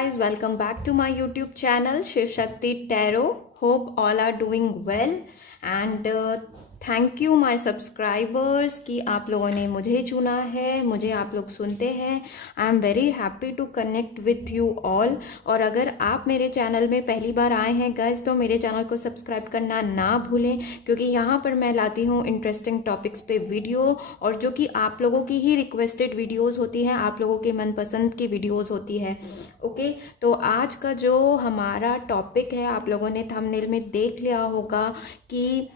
guys, welcome back to my YouTube channel Shiv Shakti Tarot. Hope all are doing well and thank you my subscribers कि आप लोगों ने मुझे चुना है, मुझे आप लोग सुनते हैं। I am very happy to connect with you all. और अगर आप मेरे चैनल में पहली बार आए हैं गाइस तो मेरे चैनल को सब्सक्राइब करना ना भूलें, क्योंकि यहाँ पर मैं लाती हूँ इंटरेस्टिंग टॉपिक्स पे वीडियो, और जो कि आप लोगों की ही रिक्वेस्टेड वीडियोज़ होती हैं, आप लोगों के मनपसंद की वीडियोज़ होती है। ओके, तो आज का जो हमारा टॉपिक है, आप लोगों ने थंबनेल में देख लिया होगा कि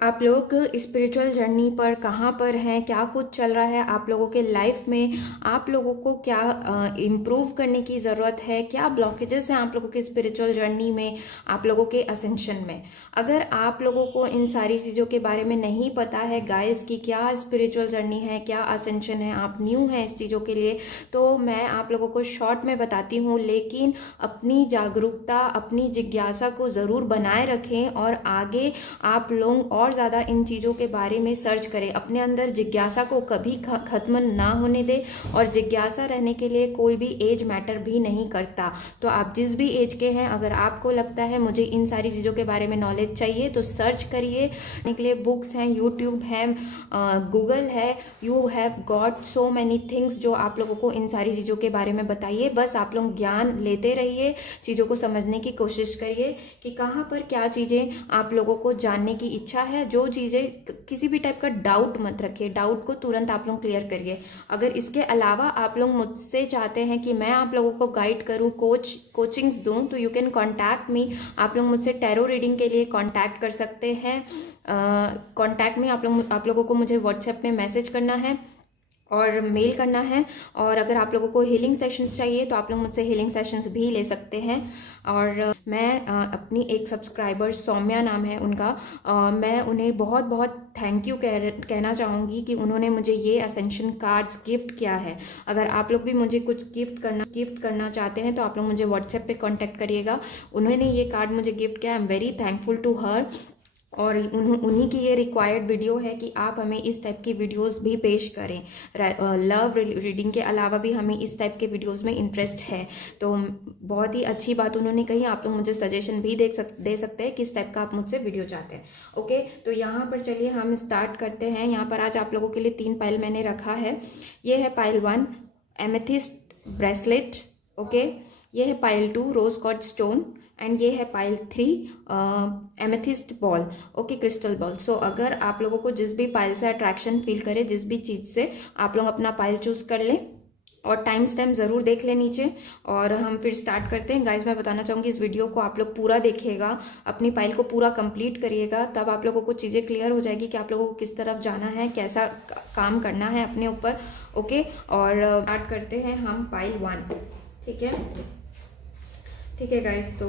आप लोग स्पिरिचुअल जर्नी पर कहाँ पर हैं, क्या कुछ चल रहा है आप लोगों के लाइफ में, आप लोगों को क्या इम्प्रूव करने की ज़रूरत है, क्या ब्लॉकेजेस हैं आप लोगों की स्पिरिचुअल जर्नी में, आप लोगों के असेंशन में। अगर आप लोगों को इन सारी चीज़ों के बारे में नहीं पता है गाइस कि क्या स्पिरिचुअल जर्नी है, क्या असेंशन है, आप न्यू हैं इस चीज़ों के लिए, तो मैं आप लोगों को शॉर्ट में बताती हूँ। लेकिन अपनी जागरूकता, अपनी जिज्ञासा को ज़रूर बनाए रखें और आगे आप लोग और ज़्यादा इन चीज़ों के बारे में सर्च करें। अपने अंदर जिज्ञासा को कभी ख़त्म ना होने दें, और जिज्ञासा रहने के लिए कोई भी एज मैटर भी नहीं करता। तो आप जिस भी एज के हैं, अगर आपको लगता है मुझे इन सारी चीज़ों के बारे में नॉलेज चाहिए तो सर्च करिए। के लिए बुक्स हैं, यूट्यूब है, गूगल है, you have got so many things जो आप लोगों को इन सारी चीज़ों के बारे में बताइए। बस आप लोग ज्ञान लेते रहिए, चीज़ों को समझने की कोशिश करिए कि कहाँ पर क्या चीज़ें आप लोगों को जानने की इच्छा है। जो चीज़ें, किसी भी टाइप का डाउट मत रखिए, डाउट को तुरंत आप लोग क्लियर करिए। अगर इसके अलावा आप लोग मुझसे चाहते हैं कि मैं आप लोगों को गाइड करूं, कोचिंग्स दूं, तो यू कैन कॉन्टैक्ट मी। आप लोग मुझसे टैरो रीडिंग के लिए कॉन्टैक्ट कर सकते हैं। कॉन्टैक्ट में आप लोगों को मुझे व्हाट्सएप में मैसेज करना है और मेल करना है। और अगर आप लोगों को हीलिंग सेशंस चाहिए तो आप लोग मुझसे हीलिंग सेशंस भी ले सकते हैं। और मैं अपनी एक सब्सक्राइबर सौम्या नाम है उनका, मैं उन्हें बहुत बहुत थैंक यू कहना चाहूँगी कि उन्होंने मुझे ये असेंशन कार्ड्स गिफ्ट किया है। अगर आप लोग भी मुझे कुछ गिफ्ट करना चाहते हैं तो आप लोग मुझे व्हाट्सएप पे कांटेक्ट करिएगा। उन्होंने ये कार्ड मुझे गिफ्ट किया, I am very thankful to her. और उन्हीं की ये रिक्वायर्ड वीडियो है कि आप हमें इस टाइप की वीडियोस भी पेश करें। लव रीडिंग के अलावा भी हमें इस टाइप के वीडियोस में इंटरेस्ट है, तो बहुत ही अच्छी बात उन्होंने कही। आप लोग मुझे सजेशन भी दे सकते हैं किस टाइप का आप मुझसे वीडियो चाहते हैं। ओके, तो यहाँ पर चलिए हम स्टार्ट करते हैं। यहाँ पर आज आप लोगों के लिए 3 पाइल मैंने रखा है। ये है पाइल 1 एमेथिस्ट ब्रेसलेट, ओके। ये है pile 2 rose god stone, and ये है pile 3 amethyst ball, okay, crystal ball. So अगर आप लोगों को जिस भी पाइल से अट्रैक्शन फील करे, जिस भी चीज़ से, आप लोग अपना पाइल चूज कर लें और टाइम स्टैम्प ज़रूर देख लें नीचे। और हम फिर स्टार्ट करते हैं। गाइज मैं बताना चाहूँगी इस वीडियो को आप लोग पूरा देखिएगा, अपनी पाइल को पूरा कंप्लीट करिएगा, तब आप लोगों को चीज़ें क्लियर हो जाएगी कि आप लोगों को किस तरफ जाना है, कैसा काम करना है अपने ऊपर। ओके, और स्टार्ट करते हैं हम पाइल 1, ठीक है गाइज। तो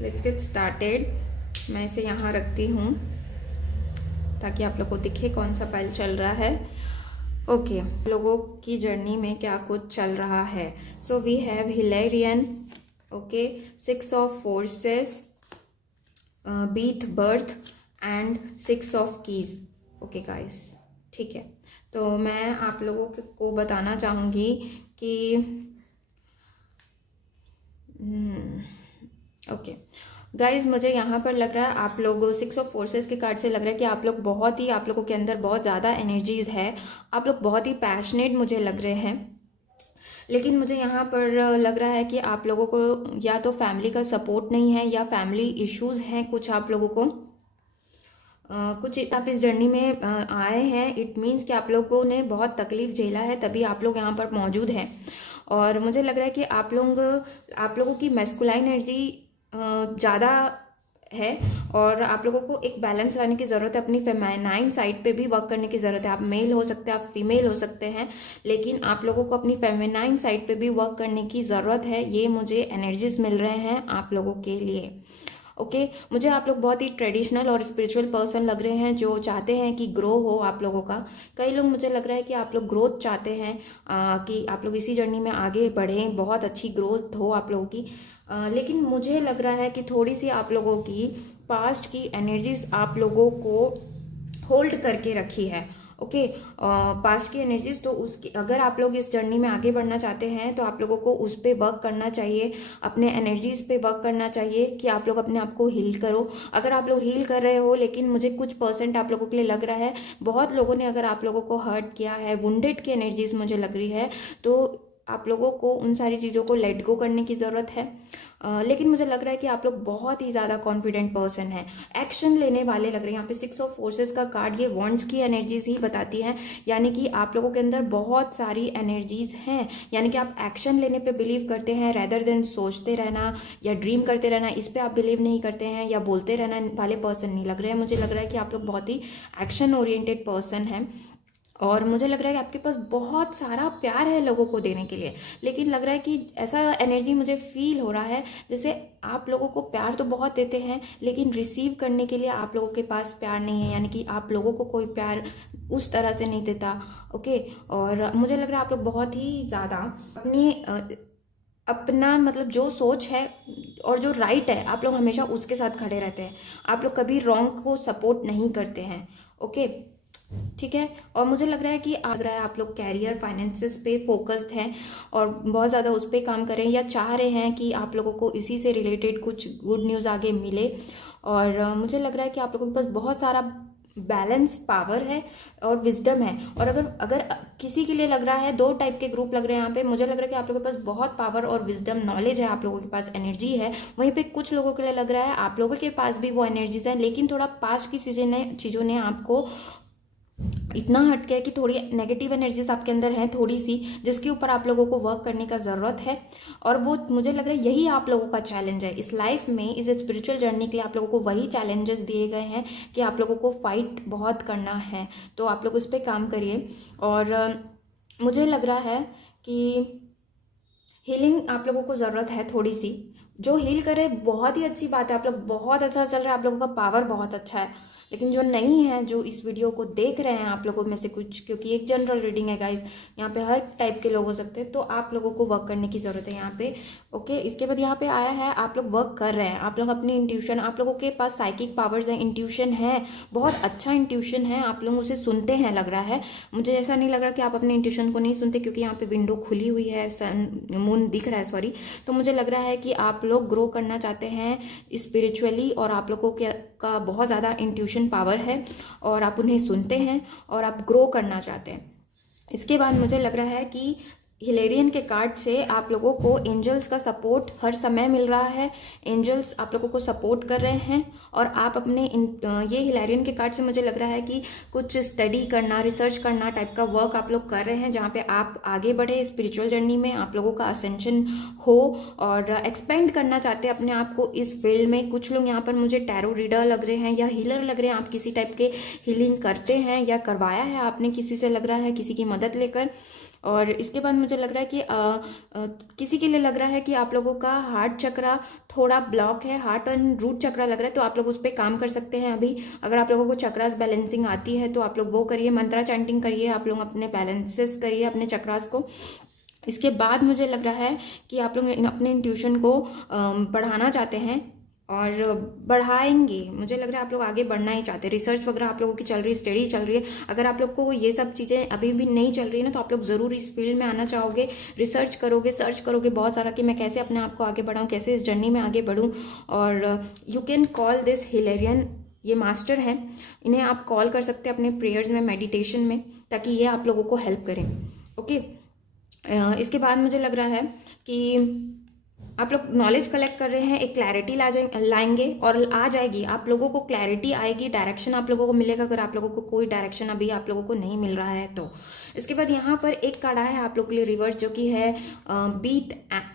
लेट्स गेट स्टार्टेड। मैं इसे यहाँ रखती हूँ ताकि आप लोग को दिखे कौन सा पाइल चल रहा है। ओके, लोगों की जर्नी में क्या कुछ चल रहा है। So we have Hilarion, okay, 6 of forces, beth birth and 6 of keys, okay guys, ठीक है। तो मैं आप लोगों को बताना चाहूँगी कि ओके गाइज, मुझे यहाँ पर लग रहा है आप लोग 6 ऑफ फोर्सेस के कार्ड से लग रहा है कि आप लोग आप लोगों के अंदर बहुत ज़्यादा एनर्जीज है, आप लोग बहुत ही पैशनेट मुझे लग रहे हैं। लेकिन मुझे यहाँ पर लग रहा है कि आप लोगों को या तो फैमिली का सपोर्ट नहीं है या फैमिली इश्यूज हैं कुछ आप लोगों को। कुछ आप इस जर्नी में आए हैं, इट मीन्स कि आप लोगों ने बहुत तकलीफ झेला है, तभी आप लोग यहाँ पर मौजूद हैं। और मुझे लग रहा है कि आप लोगों की मैस्कुलाइन एनर्जी ज़्यादा है, और आप लोगों को एक बैलेंस लाने की ज़रूरत है। अपनी फेमिनाइन साइड पे भी वर्क करने की ज़रूरत है। आप मेल हो सकते हैं, आप फीमेल हो सकते हैं, लेकिन आप लोगों को अपनी फेमिनाइन साइड पे भी वर्क करने की ज़रूरत है। ये मुझे एनर्जीज मिल रहे हैं आप लोगों के लिए। ओके, मुझे आप लोग बहुत ही ट्रेडिशनल और स्पिरिचुअल पर्सन लग रहे हैं जो चाहते हैं कि ग्रो हो आप लोगों का। कई लोग मुझे लग रहा है कि आप लोग ग्रोथ चाहते हैं, कि आप लोग इसी जर्नी में आगे बढ़ें, बहुत अच्छी ग्रोथ हो आप लोगों की। लेकिन मुझे लग रहा है कि थोड़ी सी आप लोगों की पास्ट की एनर्जीज आप लोगों को होल्ड करके रखी है। ओके, पास्ट की एनर्जीज। तो उसकी अगर आप लोग इस जर्नी में आगे बढ़ना चाहते हैं तो आप लोगों को उस पर वर्क करना चाहिए, अपने एनर्जीज पे वर्क करना चाहिए कि आप लोग अपने आप को हील करो। अगर आप लोग हील कर रहे हो, लेकिन मुझे कुछ % आप लोगों के लिए लग रहा है बहुत लोगों ने अगर आप लोगों को हर्ट किया है, वुंडेड की एनर्जीज मुझे लग रही है, तो आप लोगों को उन सारी चीज़ों को लेट गो करने की ज़रूरत है। लेकिन मुझे लग रहा है कि आप लोग बहुत ही ज़्यादा कॉन्फिडेंट पर्सन हैं, एक्शन लेने वाले लग रहे हैं। यहाँ पे 6 ऑफ फोर्सेस का कार्ड ये वॉन्ड्स की एनर्जीज ही बताती है, यानी कि आप लोगों के अंदर बहुत सारी एनर्जीज हैं, यानी कि आप एक्शन लेने पे बिलीव करते हैं रेदर देन सोचते रहना या ड्रीम करते रहना, इस पर आप बिलीव नहीं करते हैं, या बोलते रहना वाले पर्सन नहीं लग रहे हैं। मुझे लग रहा है कि आप लोग बहुत ही एक्शन ओरिएंटेड पर्सन हैं, और मुझे लग रहा है कि आपके पास बहुत सारा प्यार है लोगों को देने के लिए। लेकिन लग रहा है कि ऐसा एनर्जी मुझे फील हो रहा है जैसे आप लोगों को प्यार तो बहुत देते हैं, लेकिन रिसीव करने के लिए आप लोगों के पास प्यार नहीं है, यानी कि आप लोगों को कोई प्यार उस तरह से नहीं देता। ओके, और मुझे लग रहा है आप लोग बहुत ही ज़्यादा अपना मतलब जो सोच है और जो राइट है आप लोग हमेशा उसके साथ खड़े रहते हैं, आप लोग कभी रॉन्ग को सपोर्ट नहीं करते हैं। ओके, ठीक है। और मुझे लग रहा है कि आप लोग कैरियर फाइनेंसेस पे फोकस्ड हैं और बहुत ज़्यादा उस पर काम करें, या चाह रहे हैं कि आप लोगों को इसी से रिलेटेड कुछ गुड न्यूज़ आगे मिले। और मुझे लग रहा है कि आप लोगों के पास बहुत सारा बैलेंस पावर है और विजडम है। और अगर किसी के लिए लग रहा है, 2 टाइप के ग्रुप लग रहे हैं यहाँ पे, मुझे लग रहा है कि आप लोगों के पास बहुत पावर और विजडम नॉलेज है, आप लोगों के पास एनर्जी है। वहीं पे कुछ लोगों के लिए लग रहा है आप लोगों के पास भी वो एनर्जीज है, लेकिन थोड़ा पास्ट की चीज़ों ने आपको इतना हट गया कि थोड़ी नेगेटिव एनर्जीज आपके अंदर हैं थोड़ी सी, जिसके ऊपर आप लोगों को वर्क करने का ज़रूरत है। और वो मुझे लग रहा है यही आप लोगों का चैलेंज है इस लाइफ में, इस स्पिरिचुअल जर्नी के लिए आप लोगों को वही चैलेंजेस दिए गए हैं कि आप लोगों को फाइट बहुत करना है। तो आप लोग उस पर काम करिए। और मुझे लग रहा है कि हीलिंग आप लोगों को ज़रूरत है थोड़ी सी। जो हील करे बहुत ही अच्छी बात है, आप लोग बहुत अच्छा चल रहा है, आप लोगों का पावर बहुत अच्छा है। लेकिन जो नहीं है, जो इस वीडियो को देख रहे हैं आप लोगों में से कुछ, क्योंकि एक जनरल रीडिंग है गाइज, यहाँ पे हर टाइप के लोग हो सकते हैं, तो आप लोगों को वर्क करने की ज़रूरत है यहाँ पे। ओके, इसके बाद यहाँ पे आया है आप लोग वर्क कर रहे हैं, आप लोग अपनी इंट्यूशन, आप लोगों के पास साइकिक पावर्स हैं, इंट्यूशन है, बहुत अच्छा इंट्यूशन है, आप लोग उसे सुनते हैं लग रहा है। मुझे ऐसा नहीं लग रहा कि आप अपने इंट्यूशन को नहीं सुनते, क्योंकि यहाँ पे विंडो खुली हुई है, सन मून दिख रहा है, सॉरी। तो मुझे लग रहा है कि आप लोग ग्रो करना चाहते हैं स्पिरिचुअली, और आप लोगों का बहुत ज़्यादा इंट्यूशन पावर है और आप उन्हें सुनते हैं और आप ग्रो करना चाहते हैं। इसके बाद मुझे लग रहा है कि हिलेरियन के कार्ड से आप लोगों को एंजल्स का सपोर्ट हर समय मिल रहा है, एंजल्स आप लोगों को सपोर्ट कर रहे हैं। और आप अपने ये हिलेरियन के कार्ड से मुझे लग रहा है कि कुछ स्टडी करना, रिसर्च करना टाइप का वर्क आप लोग कर रहे हैं, जहाँ पे आप आगे बढ़े स्पिरिचुअल जर्नी में, आप लोगों का असेंशन हो और एक्सपेंड करना चाहते हैं अपने आप को इस फील्ड में। कुछ लोग यहाँ पर मुझे टैरो रीडर लग रहे हैं या हीलर लग रहे हैं, आप किसी टाइप के हीलिंग करते हैं या करवाया है आपने किसी से, लग रहा है किसी की मदद लेकर। और इसके बाद मुझे लग रहा है कि किसी के लिए लग रहा है कि आप लोगों का हार्ट चक्रा थोड़ा ब्लॉक है, हार्ट एंड रूट चक्रा लग रहा है, तो आप लोग उस पर काम कर सकते हैं अभी। अगर आप लोगों को चक्रास बैलेंसिंग आती है तो आप लोग वो करिए, मंत्रा चैंटिंग करिए, आप लोग अपने बैलेंसेस करिए अपने चक्रास को। इसके बाद मुझे लग रहा है कि आप लोग अपने इंट्यूशन को बढ़ाना चाहते हैं और बढ़ाएंगे। मुझे लग रहा है आप लोग आगे बढ़ना ही चाहते हैं, रिसर्च वगैरह आप लोगों की चल रही है, स्टडी चल रही है। अगर आप लोग को ये सब चीज़ें अभी भी नहीं चल रही है ना, तो आप लोग ज़रूर इस फील्ड में आना चाहोगे, रिसर्च करोगे, सर्च करोगे बहुत सारा कि मैं कैसे अपने आप को आगे बढ़ाऊँ, कैसे इस जर्नी में आगे बढ़ूँ। और यू कैन कॉल दिस हिलेरियन, ये मास्टर हैं, इन्हें आप कॉल कर सकते हैं अपने प्रेयर्स में, मेडिटेशन में, ताकि ये आप लोगों को हेल्प करें। ओके, इसके बाद मुझे लग रहा है कि आप लोग नॉलेज कलेक्ट कर रहे हैं, एक क्लैरिटी लाएंगे और आ जाएगी, आप लोगों को क्लैरिटी आएगी, डायरेक्शन आप लोगों को मिलेगा अगर आप लोगों को कोई डायरेक्शन अभी आप लोगों को नहीं मिल रहा है तो। इसके बाद यहाँ पर एक कार्ड आया है आप लोग के लिए रिवर्स, जो कि है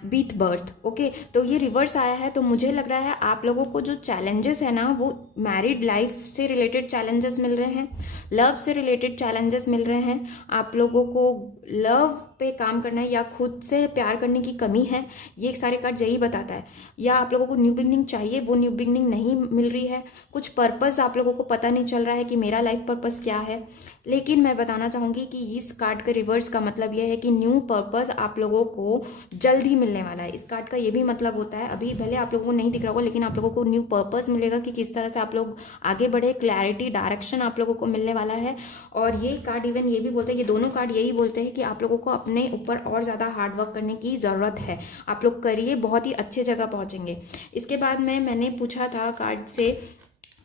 बीट बर्थ। ओके, तो ये रिवर्स आया है, तो मुझे लग रहा है आप लोगों को जो चैलेंजेस है ना, वो मैरिड लाइफ से रिलेटेड चैलेंजेस मिल रहे हैं, लव से रिलेटेड चैलेंजेस मिल रहे हैं, आप लोगों को लव पे काम करना है, या खुद से प्यार करने की कमी है, ये सारे कार्ड यही बताता है। या आप लोगों को न्यू बिगनिंग चाहिए, वो न्यू बिगनिंग नहीं मिल रही है, कुछ पर्पस आप लोगों को पता नहीं चल रहा है कि मेरा लाइफ पर्पस क्या है। लेकिन मैं बताना चाहूँगी कि इस कार्ड के रिवर्स का मतलब यह है कि न्यू पर्पस आप लोगों को जल्द ही मिलने वाला है। इस कार्ड का ये भी मतलब होता है, अभी भले आप लोगों को नहीं दिख रहा होगा, लेकिन आप लोगों को न्यू पर्पस मिलेगा कि किस तरह से आप लोग आगे बढ़े, क्लैरिटी, डायरेक्शन आप लोगों को मिलने वाला है। और ये कार्ड इवन ये भी बोलते हैं, ये दोनों कार्ड यही बोलते हैं कि आप लोगों को अपने ऊपर और ज़्यादा हार्ड वर्क करने की ज़रूरत है। आप लोग करिए, बहुत ही अच्छे जगह पहुँचेंगे। इसके बाद मैंने पूछा था कार्ड से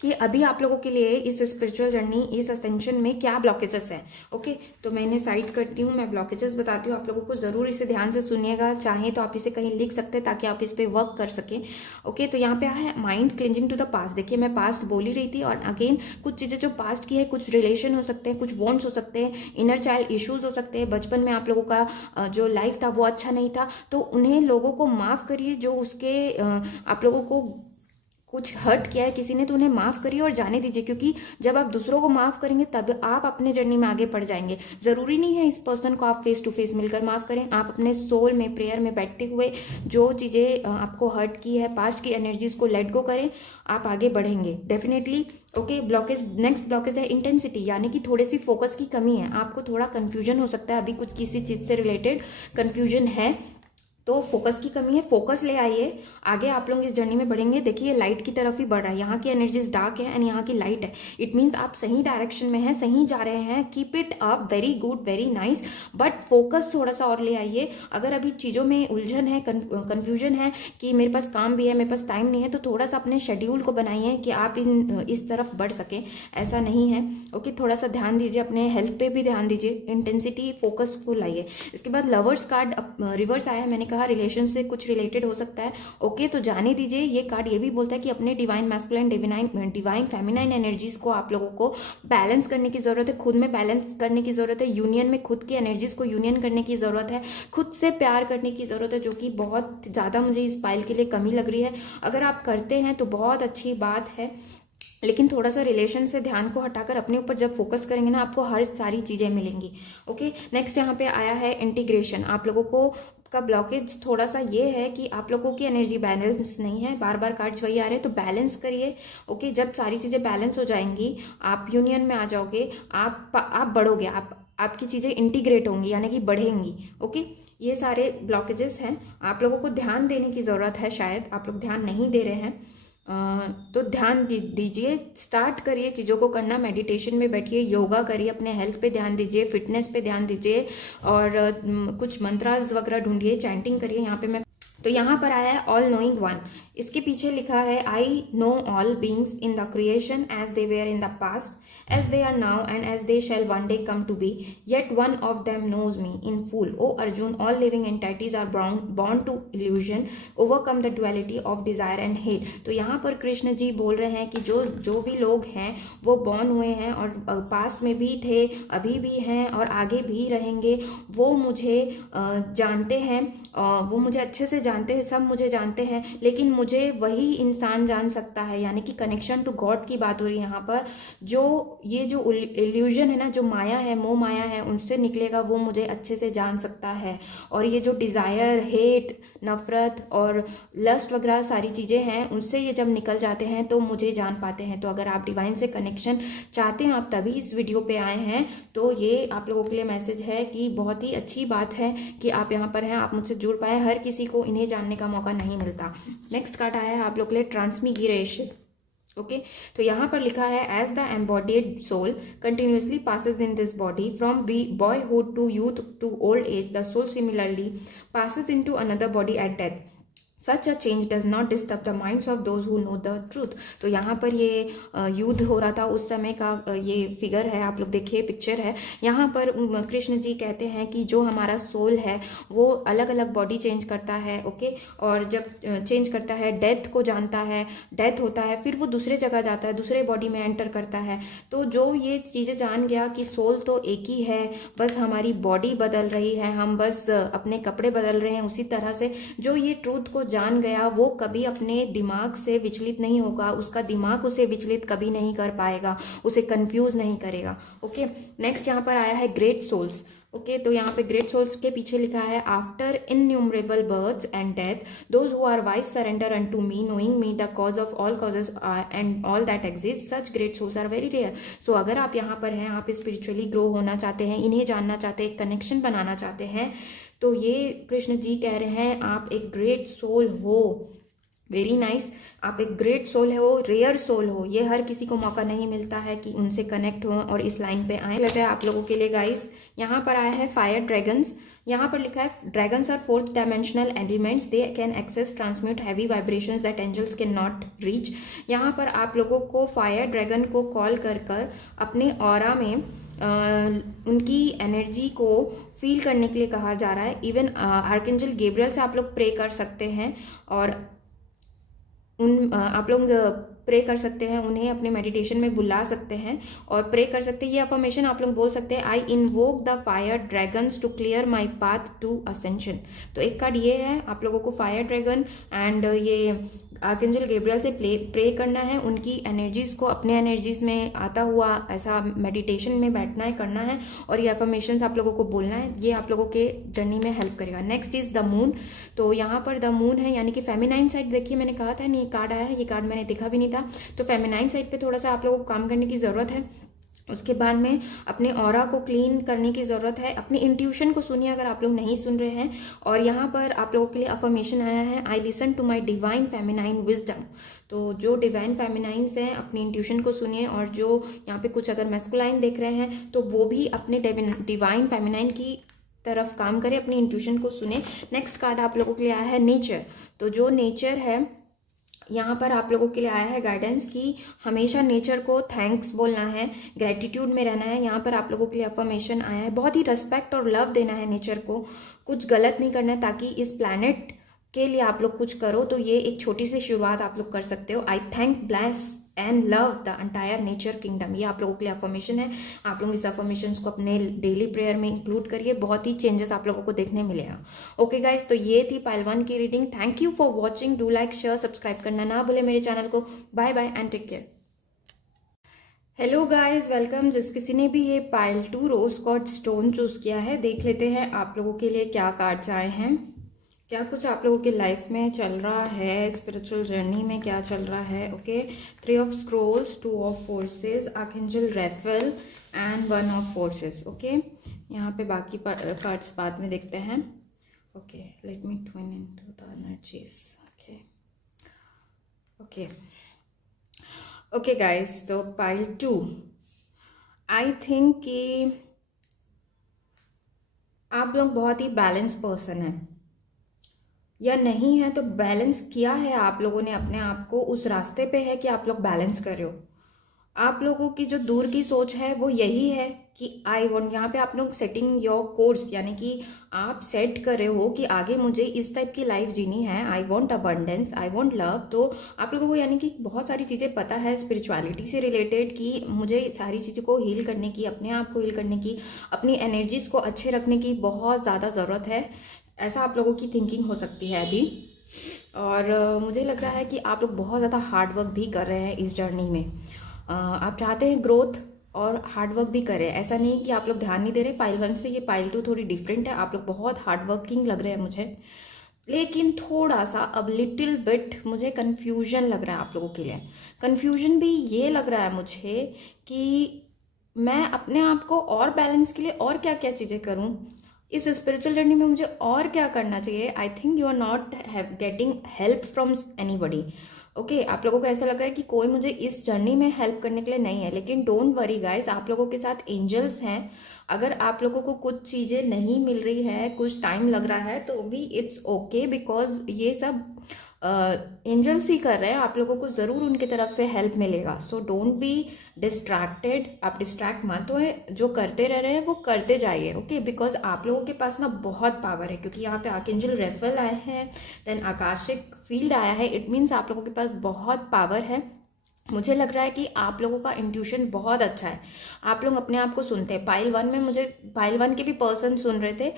कि अभी आप लोगों के लिए इस स्पिरिचुअल जर्नी, इस असेंशन में क्या ब्लॉकेजेस हैं। ओके, तो मैं इन्हें साइड करती हूँ, मैं ब्लॉकेजेस बताती हूँ। आप लोगों को ज़रूर इसे ध्यान से सुनिएगा, चाहें तो आप इसे कहीं लिख सकते हैं ताकि आप इस पर वर्क कर सकें। ओके, तो यहाँ पे आया है mind cleansing to the past. देखिए, मैं पास्ट बोल ही रही थी, और अगेन कुछ चीज़ें जो पास्ट की है, कुछ रिलेशन हो सकते हैं, कुछ वॉन्ट्स हो सकते हैं, इनर चाइल्ड इश्यूज हो सकते हैं, बचपन में आप लोगों का जो लाइफ था वो अच्छा नहीं था, तो उन्हें लोगों को माफ़ करिए। जो उसके आप लोगों को कुछ हर्ट किया है किसी ने, तो उन्हें माफ़ करिए और जाने दीजिए, क्योंकि जब आप दूसरों को माफ़ करेंगे तब आप अपने जर्नी में आगे बढ़ जाएंगे। ज़रूरी नहीं है इस पर्सन को आप फेस टू फेस मिलकर माफ़ करें, आप अपने सोल में, प्रेयर में बैठते हुए जो चीज़ें आपको हर्ट की है, पास्ट की एनर्जीज को लेट गो करें, आप आगे बढ़ेंगे definitely. Okay, blockage, next blockage है इंटेंसिटी, यानी कि थोड़ी सी फोकस की कमी है, आपको थोड़ा कन्फ्यूजन हो सकता है, अभी कुछ किसी चीज़ से रिलेटेड कन्फ्यूजन है, तो फोकस की कमी है, फोकस ले आइए, आगे आप लोग इस जर्नी में बढ़ेंगे। देखिए, लाइट की तरफ ही बढ़ रहा है, यहाँ की एनर्जीज डार्क है एंड यहाँ की लाइट है। इट मीन्स आप सही डायरेक्शन में हैं, सही जा रहे हैं, keep it up, very good, very nice, but focus थोड़ा सा और ले आइए। अगर अभी चीज़ों में उलझन है, कन्फ्यूजन है कि मेरे पास काम भी है, मेरे पास टाइम नहीं है, तो थोड़ा सा अपने शेड्यूल को बनाइए कि आप इस तरफ बढ़ सकें, ऐसा नहीं है। ओके, थोड़ा सा ध्यान दीजिए, अपने हेल्थ पे भी ध्यान दीजिए, इंटेंसिटी, फोकस को लाइए। इसके बाद लवर्स कार्ड रिवर्स आया है, मैंने कहा रिलेशन से कुछ रिलेटेड हो सकता है। ओके, तो जाने दीजिए। ये कार्ड ये भी बोलता है कि अपने divine masculine, divine feminine energies को आप लोगों को बैलेंस करने की जरूरत है, खुद में बैलेंस करने की जरूरत है, यूनियन में खुद की एनर्जीज को यूनियन करने की जरूरत है, खुद से प्यार करने की जरूरत है, जो कि बहुत ज़्यादा मुझे इस पाइल के लिए कमी लग रही है। अगर आप करते हैं तो बहुत अच्छी बात है, लेकिन थोड़ा सा रिलेशन से ध्यान को हटाकर अपने ऊपर जब फोकस करेंगे ना, आपको हर सारी चीज़ें मिलेंगी। ओके, नेक्स्ट यहाँ पे आया है इंटीग्रेशन। आप लोगों को का ब्लॉकेज थोड़ा सा ये है कि आप लोगों की एनर्जी बैलेंस नहीं है, बार बार कार्ड्स वही आ रहे हैं, तो बैलेंस करिए। ओके, जब सारी चीज़ें बैलेंस हो जाएंगी, आप यूनियन में आ जाओगे, आप बढ़ोगे, आपकी चीज़ें इंटीग्रेट होंगी, यानी कि बढ़ेंगी। ओके, ये सारे ब्लॉकेजेस हैं, आप लोगों को ध्यान देने की ज़रूरत है, शायद आप लोग ध्यान नहीं दे रहे हैं, तो ध्यान दीजिए, स्टार्ट करिए चीज़ों को करना, मेडिटेशन में बैठिए, योगा करिए, अपने हेल्थ पे ध्यान दीजिए, फिटनेस पे ध्यान दीजिए, और कुछ मंत्रास वगैरह ढूंढिए, चैंटिंग करिए। यहाँ पे मैं तो यहाँ पर आया है ऑल नोइंग वन, इसके पीछे लिखा है I know all beings in the creation as they were in the past, as they are now and as they shall one day come to be, yet one of them knows me in full. O Arjun, all living entities are born to illusion, overcome the duality of desire and hate. तो यहाँ पर कृष्ण जी बोल रहे हैं कि जो भी लोग हैं वो बॉर्न हुए हैं और पास्ट में भी थे, अभी भी हैं और आगे भी रहेंगे, वो मुझे जानते हैं, वो मुझे अच्छे से जानते हैं, सब मुझे जानते हैं, लेकिन मुझे वही इंसान जान सकता है, यानी कि कनेक्शन टू गॉड की बात हो रही है यहाँ पर। जो ये जो इल्यूजन है ना, जो माया है, मोह माया है, उनसे निकलेगा, वो मुझे अच्छे से जान सकता है। और ये जो डिज़ायर, हेट, नफरत और लस्ट वगैरह सारी चीज़ें हैं, उनसे ये जब निकल जाते हैं तो मुझे जान पाते हैं। तो अगर आप डिवाइन से कनेक्शन चाहते हैं, आप तभी इस वीडियो पे आए हैं, तो ये आप लोगों के लिए मैसेज है कि बहुत ही अच्छी बात है कि आप यहाँ पर हैं, आप मुझसे जुड़ पाए। हर किसी को इन्हें जानने का मौका नहीं मिलता। नेक्स्ट कार्ड आया है आप लोग के लिए ट्रांसमिग्रेशन। ओके, तो यहाँ पर लिखा है as the embodied soul continuously passes in this body from boyhood to youth to old age, the soul similarly passes into another body at death. Such a change does not disturb the minds of those who know the truth. तो यहाँ पर ये युद्ध हो रहा था उस समय का ये फिगर है, आप लोग देखिए, पिक्चर है। यहाँ पर कृष्ण जी कहते हैं कि जो हमारा सोल है वो अलग अलग बॉडी चेंज करता है। ओके, और जब चेंज करता है, डेथ को जानता है, डेथ होता है, फिर वो दूसरे जगह जाता है, दूसरे बॉडी में एंटर करता है। तो जो ये चीज़ें जान गया कि सोल तो एक ही है, बस हमारी बॉडी बदल रही है, हम बस अपने कपड़े बदल रहे हैं, उसी तरह से जो ये ट्रूथ को जान गया वो कभी अपने दिमाग से विचलित नहीं होगा, उसका दिमाग उसे विचलित कभी नहीं कर पाएगा, उसे कंफ्यूज नहीं करेगा। ओके, नेक्स्ट यहाँ पर आया है ग्रेट सोल्स। ओके, तो यहाँ पे ग्रेट सोल्स के पीछे लिखा है after innumerable births and death those who are wise surrender unto me knowing me the cause of all causes and all that exist such great souls are very rare. So अगर आप यहाँ पर हैं, आप स्पिरिचुअली ग्रो होना चाहते हैं, इन्हें जानना चाहते हैं, कनेक्शन बनाना चाहते हैं, तो ये कृष्ण जी कह रहे हैं आप एक ग्रेट सोल हो। वेरी नाइस, आप एक ग्रेट सोल हो, रेयर सोल हो। ये हर किसी को मौका नहीं मिलता है कि उनसे कनेक्ट हो और इस लाइन पे आए। लगता है आप लोगों के लिए गाइस। यहाँ पर आया है फायर ड्रैगन्स। यहाँ पर लिखा है dragons are fourth dimensional elements, they can access transmute heavy vibrations that angels can not reach. यहाँ पर आप लोगों को फायर ड्रैगन को कॉल कर कर अपने ऑरा में उनकी एनर्जी को फील करने के लिए कहा जा रहा है। इवन आर्कएंजल गैब्रियल से आप लोग प्रे कर सकते हैं और आप लोग प्रे कर सकते हैं, उन्हें अपने मेडिटेशन में बुला सकते हैं और प्रे कर सकते हैं। ये अफर्मेशन आप लोग बोल सकते हैं, I invoke the fire dragons to clear my path to ascension. तो एक कार्ड ये है, आप लोगों को फायर ड्रैगन एंड ये आर्कएंजल गैब्रियल से प्रे करना है, उनकी एनर्जीज को अपने एनर्जीज में आता हुआ ऐसा मेडिटेशन में बैठना है, करना है और ये अफर्मेशंस आप लोगों को बोलना है। ये आप लोगों के जर्नी में हेल्प करेगा। Next is the moon. तो यहाँ पर द मून है यानी कि फेमिनाइन साइड। देखिए मैंने कहा था नहीं, कार्ड आया है, ये कार्ड मैंने देखा भी नहीं था। तो फेमिनाइन साइड पे थोड़ा सा आप लोगों को काम करने की ज़रूरत है। उसके बाद में अपने ऑरा को क्लीन करने की ज़रूरत है। अपनी इंट्यूशन को सुनिए अगर आप लोग नहीं सुन रहे हैं। और यहाँ पर आप लोगों के लिए अफर्मेशन आया है, I listen to my divine feminine wisdom. तो जो डिवाइन फेमिनाइंस हैं अपनी इंट्यूशन को सुनिए, और जो यहाँ पे कुछ अगर मैस्कुलाइन देख रहे हैं तो वो भी अपने डिवाइन फेमिनाइन की तरफ काम करें, अपनी इंट्यूशन को सुने। नेक्स्ट कार्ड आप लोगों के लिए आया है नेचर। तो जो नेचर है यहाँ पर आप लोगों के लिए आया है गाइडेंस कि हमेशा नेचर को थैंक्स बोलना है, ग्रेटिट्यूड में रहना है। यहाँ पर आप लोगों के लिए अफर्मेशन आया है, बहुत ही रिस्पेक्ट और लव देना है नेचर को, कुछ गलत नहीं करना है ताकि इस प्लैनेट के लिए आप लोग कुछ करो। तो ये एक छोटी सी शुरुआत आप लोग कर सकते हो। आई thank bless and love the entire nature kingdom. ये आप लोगों के लिए अफर्मेशन है। आप लोग इस अफर्मेशन को अपने डेली प्रेयर में इंक्लूड करिए, बहुत ही चेंजेस आप लोगों को देखने मिलेगा। ओके गाइस, तो ये थी पाइल 1 की reading. Thank you for watching. Do like, share, subscribe करना ना भूले मेरे चैनल को। Bye bye and take care. Hello guys, welcome. जिस किसी ने भी ये pile 2 rose god stone choose किया है, देख लेते हैं आप लोगों के लिए क्या कार्ड्स आए हैं, क्या कुछ आप लोगों के लाइफ में चल रहा है, स्पिरिचुअल जर्नी में क्या चल रहा है। Okay, 3 of scrolls, 2 of forces, archangel Raphael and 1 of forces. Okay, यहाँ पे बाकी कार्ड्स बाद में देखते हैं। Okay, let me twin into the energies. Okay guys, तो पाइल 2 आई थिंक कि आप लोग बहुत ही बैलेंस पर्सन हैं या नहीं है, तो बैलेंस किया है आप लोगों ने अपने आप को, उस रास्ते पे है कि आप लोग बैलेंस कर रहे हो। आप लोगों की जो दूर की सोच है वो यही है कि आई वॉन्ट, यहाँ पे आप लोग सेटिंग योर कोर्स, यानी कि आप सेट कर रहे हो कि आगे मुझे इस टाइप की लाइफ जीनी है। I want abundance, I want love. तो आप लोगों को यानी कि बहुत सारी चीज़ें पता है स्पिरिचुअलिटी से रिलेटेड कि मुझे सारी चीज़ों को हील करने की, अपने आप को हील करने की, अपनी एनर्जीज को अच्छे रखने की बहुत ज़्यादा ज़रूरत है। ऐसा आप लोगों की थिंकिंग हो सकती है अभी। और मुझे लग रहा है कि आप लोग बहुत ज़्यादा हार्ड वर्क भी कर रहे हैं इस जर्नी में। आप चाहते हैं ग्रोथ और हार्ड वर्क भी करें, ऐसा नहीं कि आप लोग ध्यान नहीं दे रहे। पाइल 1 से ये पाइल 2 थोड़ी डिफरेंट है। आप लोग बहुत हार्ड वर्किंग लग रहे हैं मुझे, लेकिन थोड़ा सा अब लिटिल बिट मुझे कन्फ्यूजन लग रहा है आप लोगों के लिए। कन्फ्यूजन भी ये लग रहा है मुझे कि मैं अपने आप को और बैलेंस के लिए और क्या क्या चीज़ें करूँ, इस स्पिरिचुअल जर्नी में मुझे और क्या करना चाहिए। I think you are not getting help from anybody. Okay, आप लोगों को ऐसा लग रहा है कि कोई मुझे इस जर्नी में हेल्प करने के लिए नहीं है, लेकिन डोंट वरी गाइस, आप लोगों के साथ एंजल्स हैं। अगर आप लोगों को कुछ चीज़ें नहीं मिल रही है, कुछ टाइम लग रहा है, तो भी इट्स ओके, बिकॉज ये सब एंजल्स ही कर रहे हैं। आप लोगों को ज़रूर उनकी तरफ से हेल्प मिलेगा। सो डोंट बी डिस्ट्रैक्टेड, आप डिस्ट्रैक्ट मत हो, जो करते रह रहे हैं वो करते जाइए। ओके, बिकॉज आप लोगों के पास ना बहुत पावर है, क्योंकि यहाँ पे आर्कएंजल रैफेल आए हैं, देन आकाशिक फील्ड आया है। इट मीन्स आप लोगों के पास बहुत पावर है। मुझे लग रहा है कि आप लोगों का इंट्यूशन बहुत अच्छा है, आप लोग अपने आप को सुनते हैं। पाइल 1 में मुझे पाइल 1 के भी पर्सन सुन रहे थे,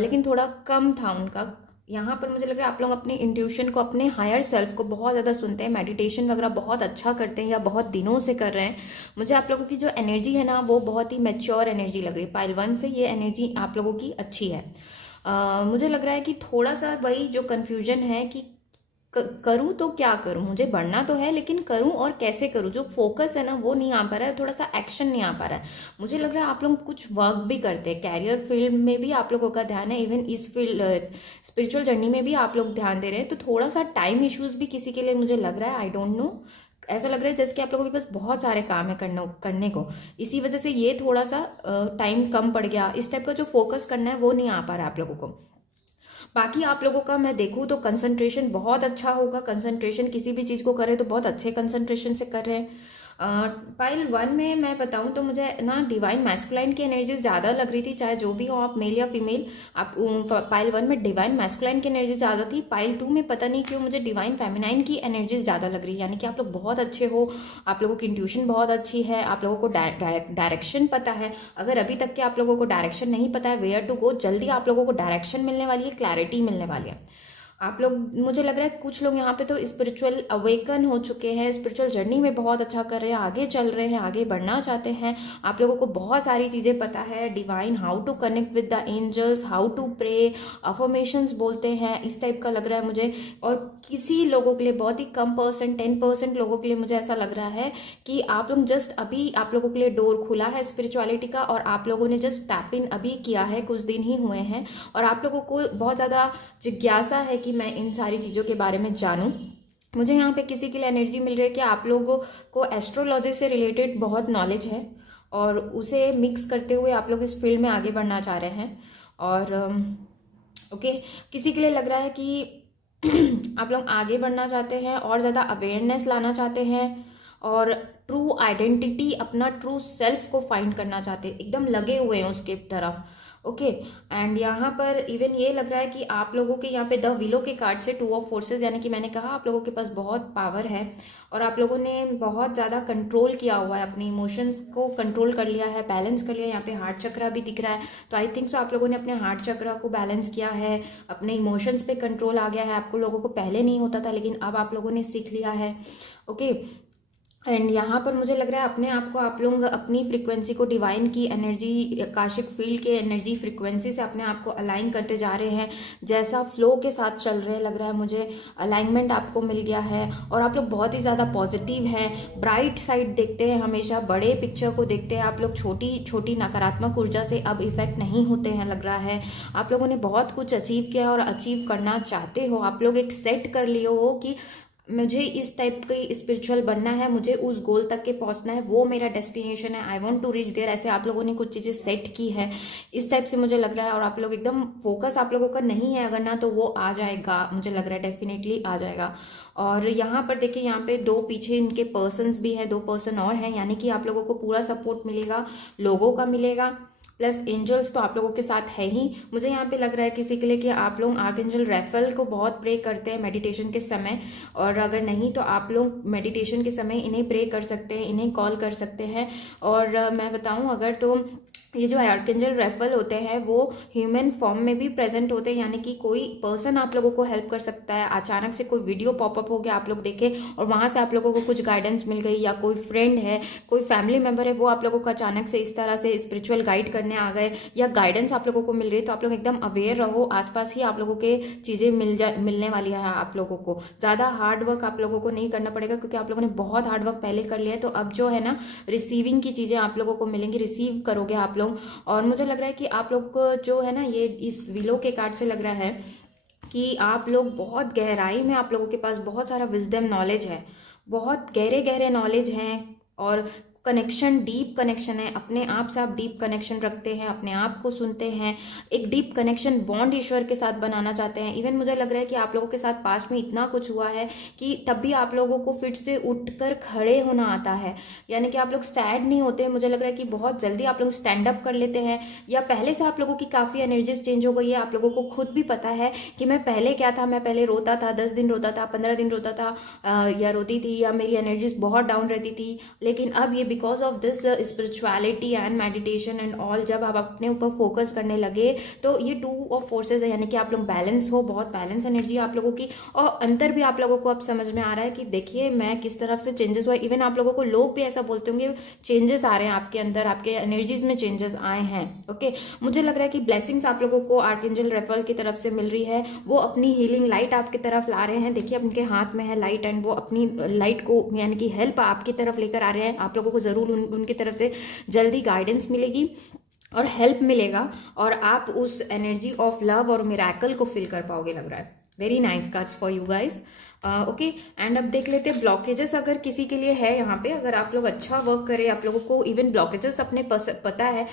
लेकिन थोड़ा कम था उनका यहाँ पर मुझे लग रहा है आप लोग अपने इंट्यूशन को, अपने हायर सेल्फ को बहुत ज़्यादा सुनते हैं, मेडिटेशन वगैरह बहुत अच्छा करते हैं या बहुत दिनों से कर रहे हैं। मुझे आप लोगों की जो एनर्जी है ना वो बहुत ही मैच्योर एनर्जी लग रही है। पाइल 1 से ये एनर्जी आप लोगों की अच्छी है। मुझे लग रहा है कि थोड़ा सा वही जो कन्फ्यूजन है कि करूं तो क्या करूं, मुझे बढ़ना तो है लेकिन करूं और कैसे करूं, जो फोकस है ना वो नहीं आ पा रहा है, थोड़ा सा एक्शन नहीं आ पा रहा है। मुझे लग रहा है आप लोग कुछ वर्क भी करते हैं, कैरियर फील्ड में भी आप लोगों का ध्यान है, इवन इस फील्ड स्पिरिचुअल जर्नी में भी आप लोग ध्यान दे रहे हैं। तो थोड़ा सा टाइम इश्यूज भी किसी के लिए मुझे लग रहा है, आई डोंट नो, ऐसा लग रहा है जैसे कि आप लोगों के पास बहुत सारे काम है करने को, इसी वजह से ये थोड़ा सा टाइम कम पड़ गया। इस टाइप का जो फोकस करना है वो नहीं आ पा रहा है आप लोगों को। बाकी आप लोगों का मैं देखूँ तो कंसंट्रेशन बहुत अच्छा होगा, कंसंट्रेशन किसी भी चीज़ को कर रहे तो बहुत अच्छे कंसंट्रेशन से कर रहे हैं। पाइल 1 में मैं बताऊं तो मुझे ना डिवाइन मैस्कुलाइन की एनर्जी ज़्यादा लग रही थी, चाहे जो भी हो आप मेल या फीमेल। आप पाइल 1 में डिवाइन मैस्कुलाइन की एनर्जी ज़्यादा थी, पाइल 2 में पता नहीं क्यों मुझे डिवाइन फेमिनाइन की एनर्जी ज़्यादा लग रही है। यानी कि आप लोग बहुत अच्छे हो, आप लोगों की इंट्यूशन बहुत अच्छी है, आप लोगों को डायरेक्शन पता है। अगर अभी तक के आप लोगों को डायरेक्शन नहीं पता है वेयर टू गो, जल्दी आप लोगों को डायरेक्शन मिलने वाली है, क्लैरिटी मिलने वाली है। आप लोग, मुझे लग रहा है कुछ लोग यहाँ पे तो स्पिरिचुअल अवेकन हो चुके हैं, स्पिरिचुअल जर्नी में बहुत अच्छा कर रहे हैं, आगे चल रहे हैं, आगे बढ़ना चाहते हैं। आप लोगों को बहुत सारी चीज़ें पता है, divine how to connect with the angels, how to pray, affirmations बोलते हैं, इस टाइप का लग रहा है मुझे। और किसी लोगों के लिए, बहुत ही कम परसेंट 10% लोगों के लिए मुझे ऐसा लग रहा है कि आप लोग जस्ट अभी, आप लोगों के लिए डोर खुला है स्पिरिचुअलिटी का और आप लोगों ने जस्ट टैप इन अभी किया है, कुछ दिन ही हुए हैं और आप लोगों को बहुत ज़्यादा जिज्ञासा है कि मैं इन सारी चीज़ों के बारे में जानूं। मुझे यहाँ पे किसी के लिए एनर्जी मिल रही है कि आप लोगों को एस्ट्रोलॉजी से रिलेटेड बहुत नॉलेज है और उसे मिक्स करते हुए आप लोग इस फील्ड में आगे बढ़ना चाह रहे हैं। और ओके, किसी के लिए लग रहा है कि आप लोग आगे बढ़ना चाहते हैं और ज़्यादा अवेयरनेस लाना चाहते हैं और ट्रू आइडेंटिटी, अपना ट्रू सेल्फ को फाइंड करना चाहते हैं, एकदम लगे हुए हैं उसके तरफ। ओके, एंड यहाँ पर इवन ये लग रहा है कि आप लोगों के यहाँ पे द विलो के कार्ड से 2 ऑफ फोर्सेस, यानी कि मैंने कहा आप लोगों के पास बहुत पावर है और आप लोगों ने बहुत ज़्यादा कंट्रोल किया हुआ है, अपने इमोशंस को कंट्रोल कर लिया है, बैलेंस कर लिया है। यहाँ पे हार्ट चक्रा भी दिख रहा है, तो आई थिंक सो आप लोगों ने अपने हार्ट चक्रा को बैलेंस किया है, अपने इमोशंस पे कंट्रोल आ गया है। आपको लोगों को पहले नहीं होता था लेकिन अब आप लोगों ने सीख लिया है। ओके, एंड यहाँ पर मुझे लग रहा है अपने आप को आप लोग अपनी फ्रीक्वेंसी को, डिवाइन की एनर्जी, आकाशिक फील्ड के एनर्जी फ्रीक्वेंसी से अपने आप को अलाइन करते जा रहे हैं, जैसा फ्लो के साथ चल रहे हैं। लग रहा है मुझे अलाइनमेंट आपको मिल गया है और आप लोग बहुत ही ज़्यादा पॉजिटिव हैं, ब्राइट साइड देखते हैं, हमेशा बड़े पिक्चर को देखते हैं। आप लोग छोटी छोटी नकारात्मक ऊर्जा से अब इफेक्ट नहीं होते हैं। लग रहा है आप लोगों ने बहुत कुछ अचीव किया और अचीव करना चाहते हो। आप लोग एक सेट कर लिए हो कि मुझे इस टाइप की स्पिरिचुअल बनना है, मुझे उस गोल तक के पहुंचना है, वो मेरा डेस्टिनेशन है, I want to reach there. ऐसे आप लोगों ने कुछ चीज़ें सेट की है, इस टाइप से मुझे लग रहा है। और आप लोग एकदम फोकस आप लोगों का नहीं है अगर ना, तो वो आ जाएगा, मुझे लग रहा है डेफिनेटली आ जाएगा। और यहाँ पर देखिए, यहाँ पे 2 पीछे इनके पर्सन्स भी हैं, 2 पर्सन और हैं, यानी कि आप लोगों को पूरा सपोर्ट मिलेगा, लोगों का मिलेगा, प्लस एंजल्स तो आप लोगों के साथ है ही। मुझे यहाँ पे लग रहा है किसी के लिए कि आप लोग आर्कएंजल रैफेल को बहुत प्रे करते हैं मेडिटेशन के समय, और अगर नहीं तो आप लोग मेडिटेशन के समय इन्हें प्रे कर सकते हैं, इन्हें कॉल कर सकते हैं। और मैं बताऊँ अगर तो ये जो आर्कएंजल रैफेल होते हैं वो ह्यूमन फॉर्म में भी प्रेजेंट होते हैं, यानी कि कोई पर्सन आप लोगों को हेल्प कर सकता है। अचानक से कोई वीडियो पॉपअप हो गया, आप लोग देखें और वहाँ से आप लोगों को कुछ गाइडेंस मिल गई, या कोई फ्रेंड है, कोई फैमिली मेम्बर है, वो आप लोगों को अचानक से इस तरह से स्पिरिचुअल गाइड करने आ गए या गाइडेंस आप लोगों को मिल रही है, तो आप लोग एकदम अवेयर रहो, आसपास ही आप लोगों के चीज़ें मिलने वाली है। आप लोगों को ज़्यादा हार्ड वर्क आप लोगों को नहीं करना पड़ेगा, क्योंकि आप लोगों ने बहुत हार्ड वर्क पहले कर लिया है। तो अब जो है ना, रिसीविंग की चीज़ें आप लोगों को मिलेंगी, रिसीव करोगे आप लोग। और मुझे लग रहा है कि आप लोग को जो है ना, ये इस विलो के कार्ड से लग रहा है कि आप लोग बहुत गहराई में, आप लोगों के पास बहुत सारा विजडम नॉलेज है, बहुत गहरे गहरे नॉलेज हैं और कनेक्शन, डीप कनेक्शन है। अपने आप से आप डीप कनेक्शन रखते हैं, अपने आप को सुनते हैं, एक डीप कनेक्शन बॉन्ड ईश्वर के साथ बनाना चाहते हैं। इवन मुझे लग रहा है कि आप लोगों के साथ पास्ट में इतना कुछ हुआ है कि तब भी आप लोगों को फिर से उठकर खड़े होना आता है, यानी कि आप लोग सैड नहीं होते। मुझे लग रहा है कि बहुत जल्दी आप लोग स्टैंड अप कर लेते हैं, या पहले से आप लोगों की काफ़ी एनर्जीज चेंज हो गई है। आप लोगों को खुद भी पता है कि मैं पहले क्या था, मैं पहले रोता था, 10 दिन रोता था, 15 दिन रोता था या रोती थी, या मेरी एनर्जीज बहुत डाउन रहती थी, लेकिन अब ये because of this spirituality and meditation and all, जब आप अपने ऊपर फोकस करने लगे तो ये 2 ऑफ फोर्सेस है, यानी कि आप लोग बैलेंस हो, बहुत बैलेंस एनर्जी आप लोगों की, और अंतर भी आप लोगों को अब समझ में आ रहा है कि देखिए मैं किस तरफ से चेंजेस हुआ। इवन आप लोगों को लोग भी ऐसा बोलते होंगे चेंजेस आ रहे हैं आपके अंदर, आपके एनर्जीज में चेंजेस आए हैं। ओके, मुझे लग रहा है कि ब्लेसिंग्स आप लोगों को आर्कएंजल रेफेल की तरफ से मिल रही है, वो अपनी हीलिंग लाइट आपकी तरफ ला रहे हैं। देखिए उनके हाथ में है लाइट एंड वो अपनी लाइट को यानी कि हेल्प आपकी तरफ लेकर आ रहे हैं। आप लोगों को जरूर उनकी तरफ से जल्दी गाइडेंस मिलेगी और हेल्प मिलेगा, और आप उस एनर्जी ऑफ लव और मिरेकल को फील कर पाओगे, लग रहा है। Very nice cards for you guys. Okay, and अब देख लेते हैं ब्लॉकेजेस अगर किसी के लिए है यहाँ पे। अगर आप लोग अच्छा वर्क करें, आप लोगों को इवन ब्लॉकेजेस अपने पता है,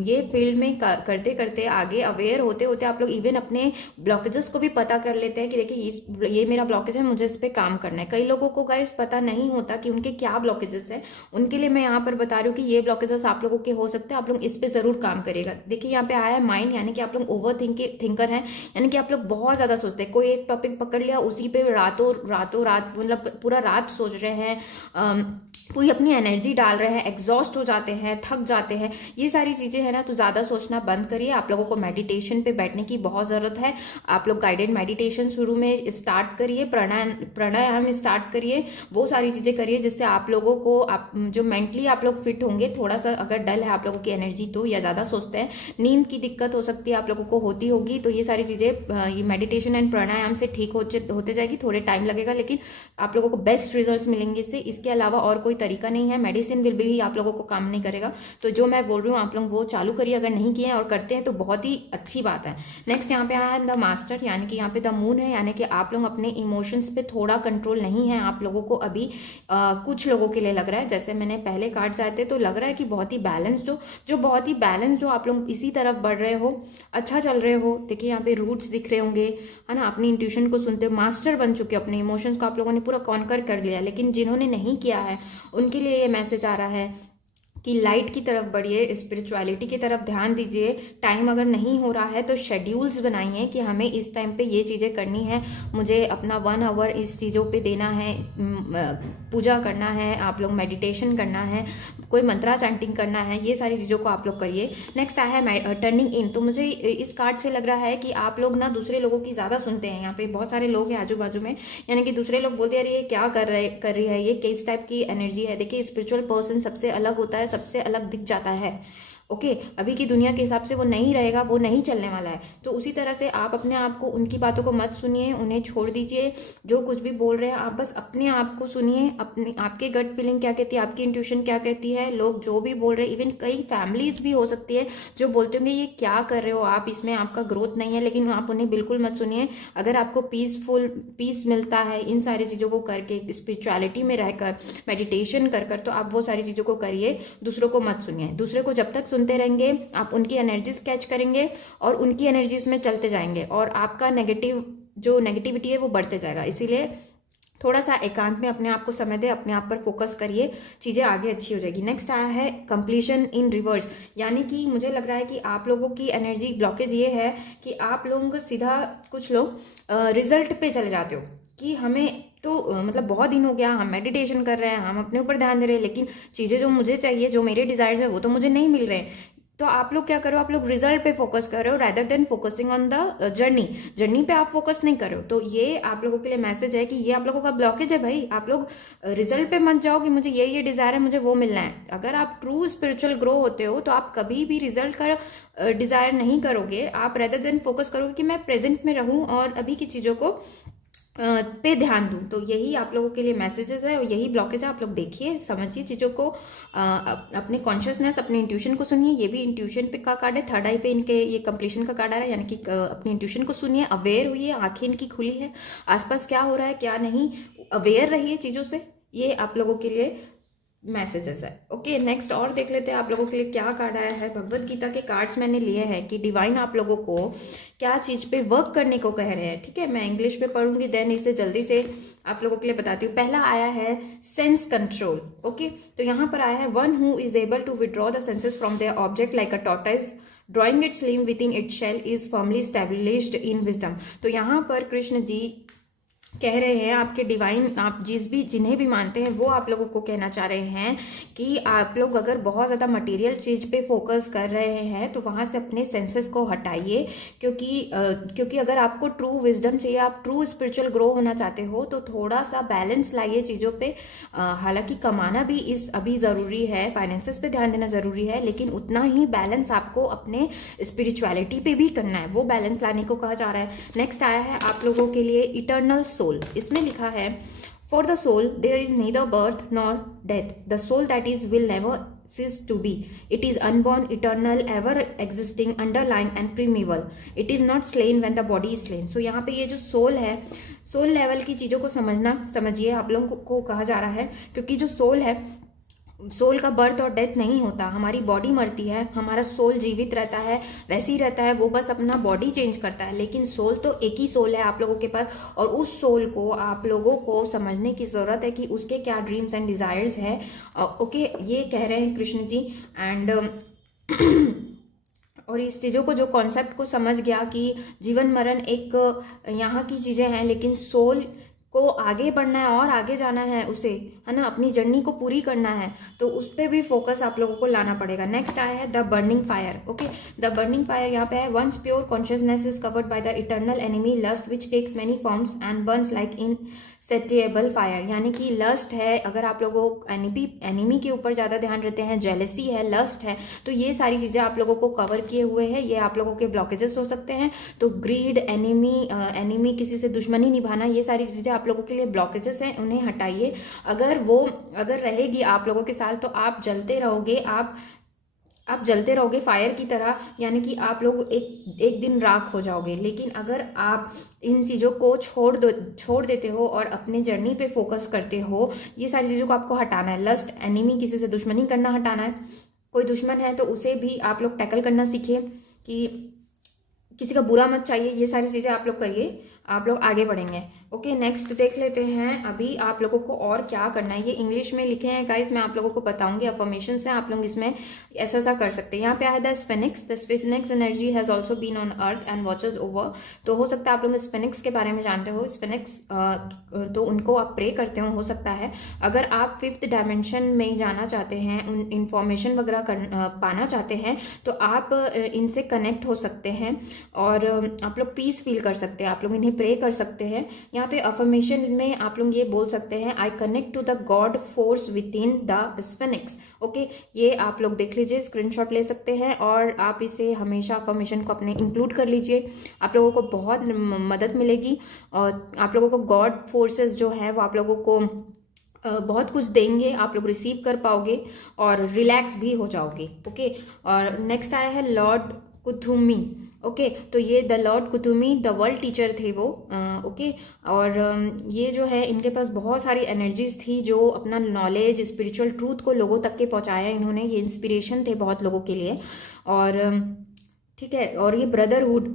ये फील्ड में करते करते आगे अवेयर होते होते आप लोग इवन अपने ब्लॉकेजेस को भी पता कर लेते हैं कि देखिए ये मेरा ब्लॉकेज है, मुझे इस पर काम करना है। कई लोगों को गाइस पता नहीं होता कि उनके क्या ब्लॉकेजेस है, उनके लिए मैं यहाँ पर बता रही हूँ कि ये ब्लॉकेजेस आप लोगों के हो सकते हैं, आप लोग इस पर जरूर काम करिएगा। देखिए यहाँ पे आया है माइंड, यानी कि आप लोग ओवर थिंकर हैं, यानी कि आप लोग बहुत ज्यादा सोचते हैं। कोई एक टॉपिक पकड़ लिया, उसी पे रातों रात मतलब पूरा रात सोच रहे हैं, पूरी अपनी एनर्जी डाल रहे हैं, एग्जॉस्ट हो जाते हैं, थक जाते हैं। ये सारी चीजें है ना, तो ज्यादा सोचना बंद करिए। आप लोगों को मेडिटेशन पे बैठने की बहुत जरूरत है। आप लोग गाइडेड मेडिटेशन शुरू में स्टार्ट करिए, प्राणायाम स्टार्ट करिए, वो सारी चीजें करिए जिससे आप लोगों को जो मेंटली आप लोग फिट होंगे। थोड़ा सा अगर डल है आप लोगों की एनर्जी तो, या ज्यादा सोचते हैं, नींद की दिक्कत हो सकती है आप लोगों को होती होगी, तो ये सारी चीजें ये मेडिटेशन एंड प्राणायाम से ठीक होते जाएगी। थोड़े टाइम लगेगा लेकिन आप लोगों को बेस्ट रिजल्ट मिलेंगे इससे। इसके अलावा और कोई तरीका नहीं है। मेडिसिन विल भी आप लोगों को काम नहीं करेगा। तो जो मैं बोल रही हूँ आप लोग वो चालू करिए, अगर नहीं किए और करते हैं तो बहुत ही अच्छी बात है। नेक्स्ट यहाँ पे आया द मास्टर, यानी कि यहाँ पे द मून है, यानी कि आप लोग अपने इमोशंस पे थोड़ा कंट्रोल नहीं है आप लोगों को अभी। कुछ लोगों के लिए लग रहा है, जैसे मैंने पहले कार्ड्स आए थे तो लग रहा है कि बहुत ही बैलेंस जो आप लोग इसी तरफ बढ़ रहे हो, अच्छा चल रहे हो। देखिए यहाँ पे रूट्स दिख रहे होंगे, है ना, अपनी इंट्यूशन को सुनते हो, मास्टर बन चुके हो, अपने इमोशंस को आप लोगों ने पूरा कॉन्कर कर लिया। लेकिन जिन्होंने नहीं किया है उनके लिए ये मैसेज आ रहा है कि लाइट की तरफ बढ़िए, स्पिरिचुअलिटी की तरफ ध्यान दीजिए। टाइम अगर नहीं हो रहा है तो शेड्यूल्स बनाइए कि हमें इस टाइम पे ये चीज़ें करनी है, मुझे अपना 1 आवर इस चीज़ों पे देना है, पूजा करना है, आप लोग मेडिटेशन करना है, कोई मंत्रा चैंटिंग करना है, ये सारी चीज़ों को आप लोग करिए। नेक्स्ट आया है टर्निंग इन। तो मुझे इस कार्ड से लग रहा है कि आप लोग ना दूसरे लोगों की ज़्यादा सुनते हैं। यहाँ पे बहुत सारे लोग हैं आजू बाजू में, यानी कि दूसरे लोग बोलते हैं अरे ये क्या कर रही है, ये किस टाइप की एनर्जी है। देखिए स्पिरिचुअल पर्सन सबसे अलग होता है, सबसे अलग दिख जाता है। ओके, अभी की दुनिया के हिसाब से वो नहीं रहेगा, वो नहीं चलने वाला है। तो उसी तरह से आप अपने आप को, उनकी बातों को मत सुनिए, उन्हें छोड़ दीजिए। जो कुछ भी बोल रहे हैं आप बस अपने आप को सुनिए, अपने आपके गट फीलिंग क्या कहती है, आपकी इंट्यूशन क्या कहती है। लोग जो भी बोल रहे हैं, इवन कई फैमिलीज भी हो सकती है जो बोलते होंगे ये क्या कर रहे हो आप, इसमें आपका ग्रोथ नहीं है, लेकिन आप उन्हें बिल्कुल मत सुनिए। अगर आपको पीस मिलता है इन सारी चीज़ों को करके, स्पिरिचुअलिटी में रहकर, मेडिटेशन कर कर, तो आप वो सारी चीज़ों को करिए, दूसरों को मत सुनिए। दूसरे को जब तक सुनते रहेंगे आप उनकी एनर्जीज कैच करेंगे और उनकी एनर्जीज में चलते जाएंगे और आपका नेगेटिविटी है वो बढ़ते जाएगा। इसीलिए थोड़ा सा एकांत में अपने आप को समय दे, अपने आप पर फोकस करिए, चीज़ें आगे अच्छी हो जाएगी। नेक्स्ट आया है कंप्लीशन इन रिवर्स, यानी कि मुझे लग रहा है कि आप लोगों की एनर्जी ब्लॉकेज ये है कि आप लोग सीधा, कुछ लोग रिजल्ट पे चले जाते हो कि हमें तो मतलब बहुत दिन हो गया हम मेडिटेशन कर रहे हैं, हम अपने ऊपर ध्यान दे रहे हैं, लेकिन चीज़ें जो मुझे चाहिए, जो मेरे डिजायर्स है वो तो मुझे नहीं मिल रहे हैं। तो आप लोग क्या करो, आप लोग रिजल्ट पे फोकस कर रहे हो rather than focusing on the journey पे आप फोकस नहीं कर रहे हो। तो ये आप लोगों के लिए मैसेज है कि ये आप लोगों का ब्लॉकेज है भाई। आप लोग रिजल्ट पे मत जाओ कि मुझे ये डिजायर है, मुझे वो मिलना है। अगर आप ट्रू स्पिरिचुअल ग्रो होते हो तो आप कभी भी रिजल्ट का डिजायर नहीं करोगे। आप रादर देन फोकस करोगे कि मैं प्रेजेंट में रहूं और अभी की चीज़ों को पे ध्यान दूं। तो यही आप लोगों के लिए मैसेजेस है और यही ब्लॉकेज है। आप लोग देखिए, समझिए चीज़ों को, अपने कॉन्शियसनेस, अपने इंट्यूशन को सुनिए। ये भी इंट्यूशन पे का कार्ड है, थर्ड आई पे इनके ये कंप्लीशन का कार्ड आ रहा है, यानी कि अपनी इंट्यूशन को सुनिए, अवेयर हुई है, आंखें इनकी खुली है, आसपास क्या हो रहा है क्या नहीं, अवेयर रहिए चीज़ों से। ये आप लोगों के लिए मैसेजेस है। ओके, नेक्स्ट और देख लेते हैं आप लोगों के लिए क्या कार्ड आया है। भगवत गीता के कार्ड्स मैंने लिए हैं कि डिवाइन आप लोगों को क्या चीज़ पे वर्क करने को कह रहे हैं। ठीक है, मैं इंग्लिश में पढ़ूंगी, देन इसे जल्दी से आप लोगों के लिए बताती हूँ। पहला आया है सेंस कंट्रोल। ओके, तो यहाँ पर आया है one who is able to withdraw the senses from their object like a tortoise drawing its limb within its shell is firmly established in wisdom. तो यहाँ पर कृष्ण जी कह रहे हैं आपके डिवाइन, आप जिन्हें भी मानते हैं वो आप लोगों को कहना चाह रहे हैं कि आप लोग अगर बहुत ज़्यादा मटेरियल चीज़ पे फोकस कर रहे हैं तो वहाँ से अपने सेंसेस को हटाइए, क्योंकि अगर आपको ट्रू विजडम चाहिए, आप ट्रू स्पिरिचुअल ग्रो होना चाहते हो तो थोड़ा सा बैलेंस लाइए चीज़ों पे। हालांकि कमाना भी अभी ज़रूरी है, फाइनेंसेस पे ध्यान देना ज़रूरी है, लेकिन उतना ही बैलेंस आपको अपने स्पिरिचुअलिटी पे भी करना है, वो बैलेंस लाने को कहा जा रहा है। नेक्स्ट आया है आप लोगों के लिए इटर्नल सोल। इसमें लिखा है for the soul there is neither birth nor death, the soul that is will never cease to be, it is unborn, eternal, ever existing, underlying and primeval, it is not slain when the body is slain। so यहाँ पे ये जो soul है, soul level की चीज़ों को समझिए आप लोगों को कहा जा रहा है, क्योंकि जो सोल है, सोल का बर्थ और डेथ नहीं होता, हमारी बॉडी मरती है, हमारा सोल जीवित रहता है, वैसे ही रहता है, वो बस अपना बॉडी चेंज करता है, लेकिन सोल तो एक ही सोल है आप लोगों के पास। और उस सोल को आप लोगों को समझने की ज़रूरत है कि उसके क्या ड्रीम्स एंड डिज़ायर्स हैं। ओके, ये कह रहे हैं कृष्ण जी। एंड और इस चीज़ों को, जो कॉन्सेप्ट को समझ गया कि जीवन मरण एक यहाँ की चीज़ें हैं, लेकिन सोल को आगे बढ़ना है और आगे जाना है उसे, है ना, अपनी जर्नी को पूरी करना है, तो उस पर भी फोकस आप लोगों को लाना पड़ेगा। नेक्स्ट आया है the burning fire. Okay, the burning fire यहाँ पे है once pure consciousness is covered by the eternal enemy lust which takes many forms and burns like insatiable fire. यानी कि लस्ट है, अगर आप लोगों एनिमी के ऊपर ज़्यादा ध्यान देते हैं, जेलसी है, लस्ट है, तो ये सारी चीज़ें आप लोगों को कवर किए हुए हैं, ये आप लोगों के ब्लॉकेजेस हो सकते हैं। तो ग्रीड, एनिमी, किसी से दुश्मनी निभाना, ये सारी चीज़ें आप लोगों के लिए ब्लॉकेजेस हैं, उन्हें हटाइए। अगर रहेगी आप लोगों के साथ तो आप जलते रहोगे, आप जलते रहोगे फायर की तरह, यानी कि आप लोग एक दिन राख हो जाओगे। लेकिन अगर आप इन चीज़ों को छोड़ देते हो और अपने जर्नी पे फोकस करते हो, ये सारी चीज़ों को आपको हटाना है। लस्ट, एनिमी, किसी से दुश्मनी करना हटाना है, कोई दुश्मन है तो उसे भी आप लोग टैकल करना सीखिए, कि किसी का बुरा मत चाहिए, ये सारी चीज़ें आप लोग करिए, आप लोग आगे बढ़ेंगे। ओके, नेक्स्ट देख लेते हैं अभी आप लोगों को और क्या करना है। ये इंग्लिश में लिखे हैं गाइस, मैं आप लोगों को बताऊंगी, अफर्मेशंस हैं, आप लोग इसमें ऐसा कर सकते हैं। यहाँ पे आया the sphinx energy has also been on earth and watches over. तो हो सकता है आप लोग स्फेनिक्स के बारे में जानते हो, स्फेनिक्स तो उनको आप प्रे करते हो सकता है। अगर आप 5th डायमेंशन में जाना चाहते हैं, उन इंफॉर्मेशन वगैरह पाना चाहते हैं, तो आप इनसे कनेक्ट हो सकते हैं और आप लोग पीस फील कर सकते हैं, आप लोग इन्हें प्रे कर सकते हैं। यहाँ पे अफर्मेशन में आप लोग ये बोल सकते हैं, I connect to the god force within the sphinx. Okay, ये आप लोग देख लीजिए, स्क्रीनशॉट ले सकते हैं और आप इसे हमेशा अफर्मेशन को अपने इंक्लूड कर लीजिए, आप लोगों को बहुत मदद मिलेगी। और आप लोगों को गॉड फोर्सेस जो है वो आप लोगों को बहुत कुछ देंगे, आप लोग रिसीव कर पाओगे और रिलैक्स भी हो जाओगे। ओके, और नेक्स्ट आया है लॉर्ड कुथुमी। ओके, तो ये the lord Kuthumi the world teacher थे वो। ओके, और ये जो है इनके पास बहुत सारी एनर्जीज थी, जो अपना नॉलेज, स्पिरिचुअल ट्रूथ को लोगों तक के पहुंचाया इन्होंने, ये इंस्पिरेशन थे बहुत लोगों के लिए। और ठीक है, और ये ब्रदरहुड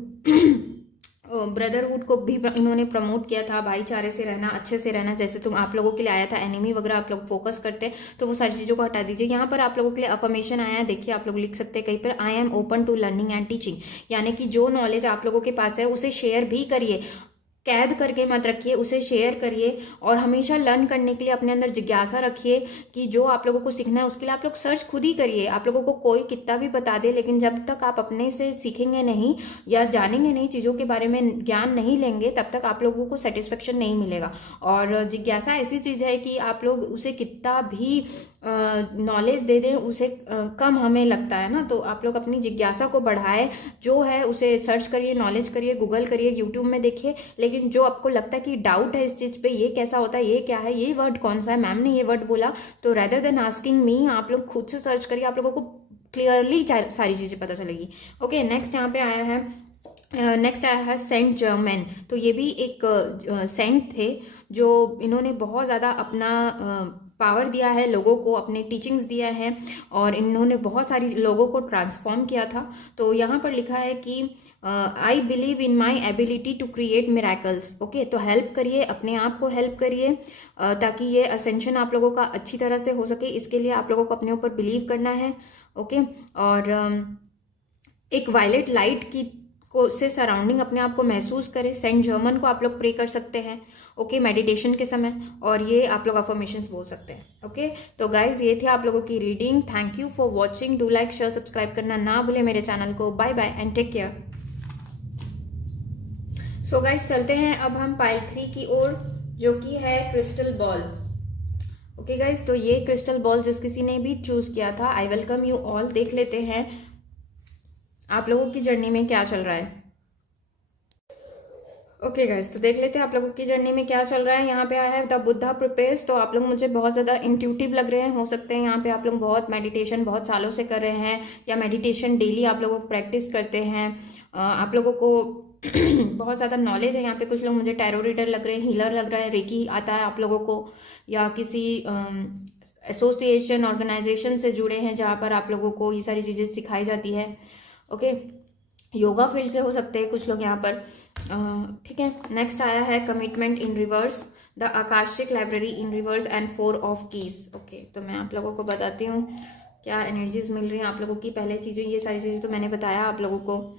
को भी इन्होंने प्रमोट किया था, भाईचारे से रहना, अच्छे से रहना। जैसे तुम आप लोगों के लिए आया था एनिमी वगैरह आप लोग फोकस करते, तो वो सारी चीज़ों को हटा दीजिए। यहाँ पर आप लोगों के लिए अफर्मेशन आया है, देखिए आप लोग लिख सकते हैं कहीं पर, I am open to learning and teaching. यानी कि जो नॉलेज आप लोगों के पास है उसे शेयर भी करिए, कैद करके मत रखिए, उसे शेयर करिए। और हमेशा लर्न करने के लिए अपने अंदर जिज्ञासा रखिए कि जो आप लोगों को सीखना है उसके लिए आप लोग सर्च खुद ही करिए। आप लोगों को कोई कितना भी बता दे, लेकिन जब तक आप अपने से सीखेंगे नहीं या जानेंगे नहीं, चीज़ों के बारे में ज्ञान नहीं लेंगे, तब तक आप लोगों को सेटिस्फेक्शन नहीं मिलेगा। और जिज्ञासा ऐसी चीज़ है कि आप लोग उसे कितना भी नॉलेज दे दें, उसे कम हमें लगता है ना, तो आप लोग अपनी जिज्ञासा को बढ़ाएं, जो है उसे सर्च करिए, नॉलेज करिए, गूगल करिए, यूट्यूब में देखिए। लेकिन जो आपको लगता है कि डाउट है इस चीज़ पे, ये कैसा होता है, ये क्या है, ये वर्ड कौन सा है, मैम ने ये वर्ड बोला, तो रेदर देन आस्किंग मी आप लोग खुद से सर्च करिए, आप लोगों को क्लियरली सारी चीज़ें पता चलेगी। ओके, नेक्स्ट यहाँ पे आया है, नेक्स्ट आया है सेंट जर्मन। तो ये भी एक सेंट थे, जो इन्होंने बहुत ज़्यादा अपना पावर दिया है लोगों को, अपने टीचिंग्स दिया है, और इन्होंने बहुत सारी लोगों को ट्रांसफॉर्म किया था। तो यहाँ पर लिखा है कि I believe in my ability to create miracles. Okay, तो हेल्प करिए, अपने आप को हेल्प करिए, ताकि ये असेंशन आप लोगों का अच्छी तरह से हो सके। इसके लिए आप लोगों को अपने ऊपर बिलीव करना है। ओके, और एक वायलेट लाइट की को से सराउंडिंग अपने आप को महसूस करें। सेंट जर्मन को आप लोग प्रे कर सकते हैं, ओके, मेडिटेशन के समय, और ये आप लोग अफर्मेशंस बोल सकते हैं, ओके। तो गाइज ये थी आप लोगों की reading. Thank you for watching. Do like, share, subscribe करना ना भूले मेरे चैनल को। Bye bye and take care. So guys चलते हैं अब हम पाइल 3 की ओर, जो कि है क्रिस्टल बॉल। ओके गाइज, तो ये क्रिस्टल बॉल जिस किसी ने भी चूज किया था, आई वेलकम यू ऑल। देख लेते हैं आप लोगों की जर्नी में क्या चल रहा है। ओके गाइज, तो देख लेते हैं आप लोगों की जर्नी में क्या चल रहा है। यहाँ पे आया है द बुद्धा प्रिपेयर्स। तो आप लोग मुझे बहुत ज़्यादा इंट्यूटिव लग रहे हैं। हो सकते हैं यहाँ पे आप लोग बहुत मेडिटेशन बहुत सालों से कर रहे हैं, या मेडिटेशन डेली आप लोगों को प्रैक्टिस करते हैं। आप लोगों को बहुत ज़्यादा नॉलेज है यहाँ पे। कुछ लोग मुझे टैरो रीडर लग रहे हैं, हीलर लग रहा है, रेकी आता है आप लोगों को, या किसी एसोसिएशन ऑर्गेनाइजेशन से जुड़े हैं जहाँ पर आप लोगों को ये सारी चीज़ें सिखाई जाती है, ओके। योगा फील्ड से हो सकते हैं कुछ लोग यहाँ पर, ठीक है। नेक्स्ट आया है commitment in reverse, the Akashic library in reverse and 4 of keys, okay. तो मैं आप लोगों को बताती हूँ क्या एनर्जीज मिल रही हैं आप लोगों की। पहले चीज़ें, ये सारी चीज़ें तो मैंने बताया आप लोगों को।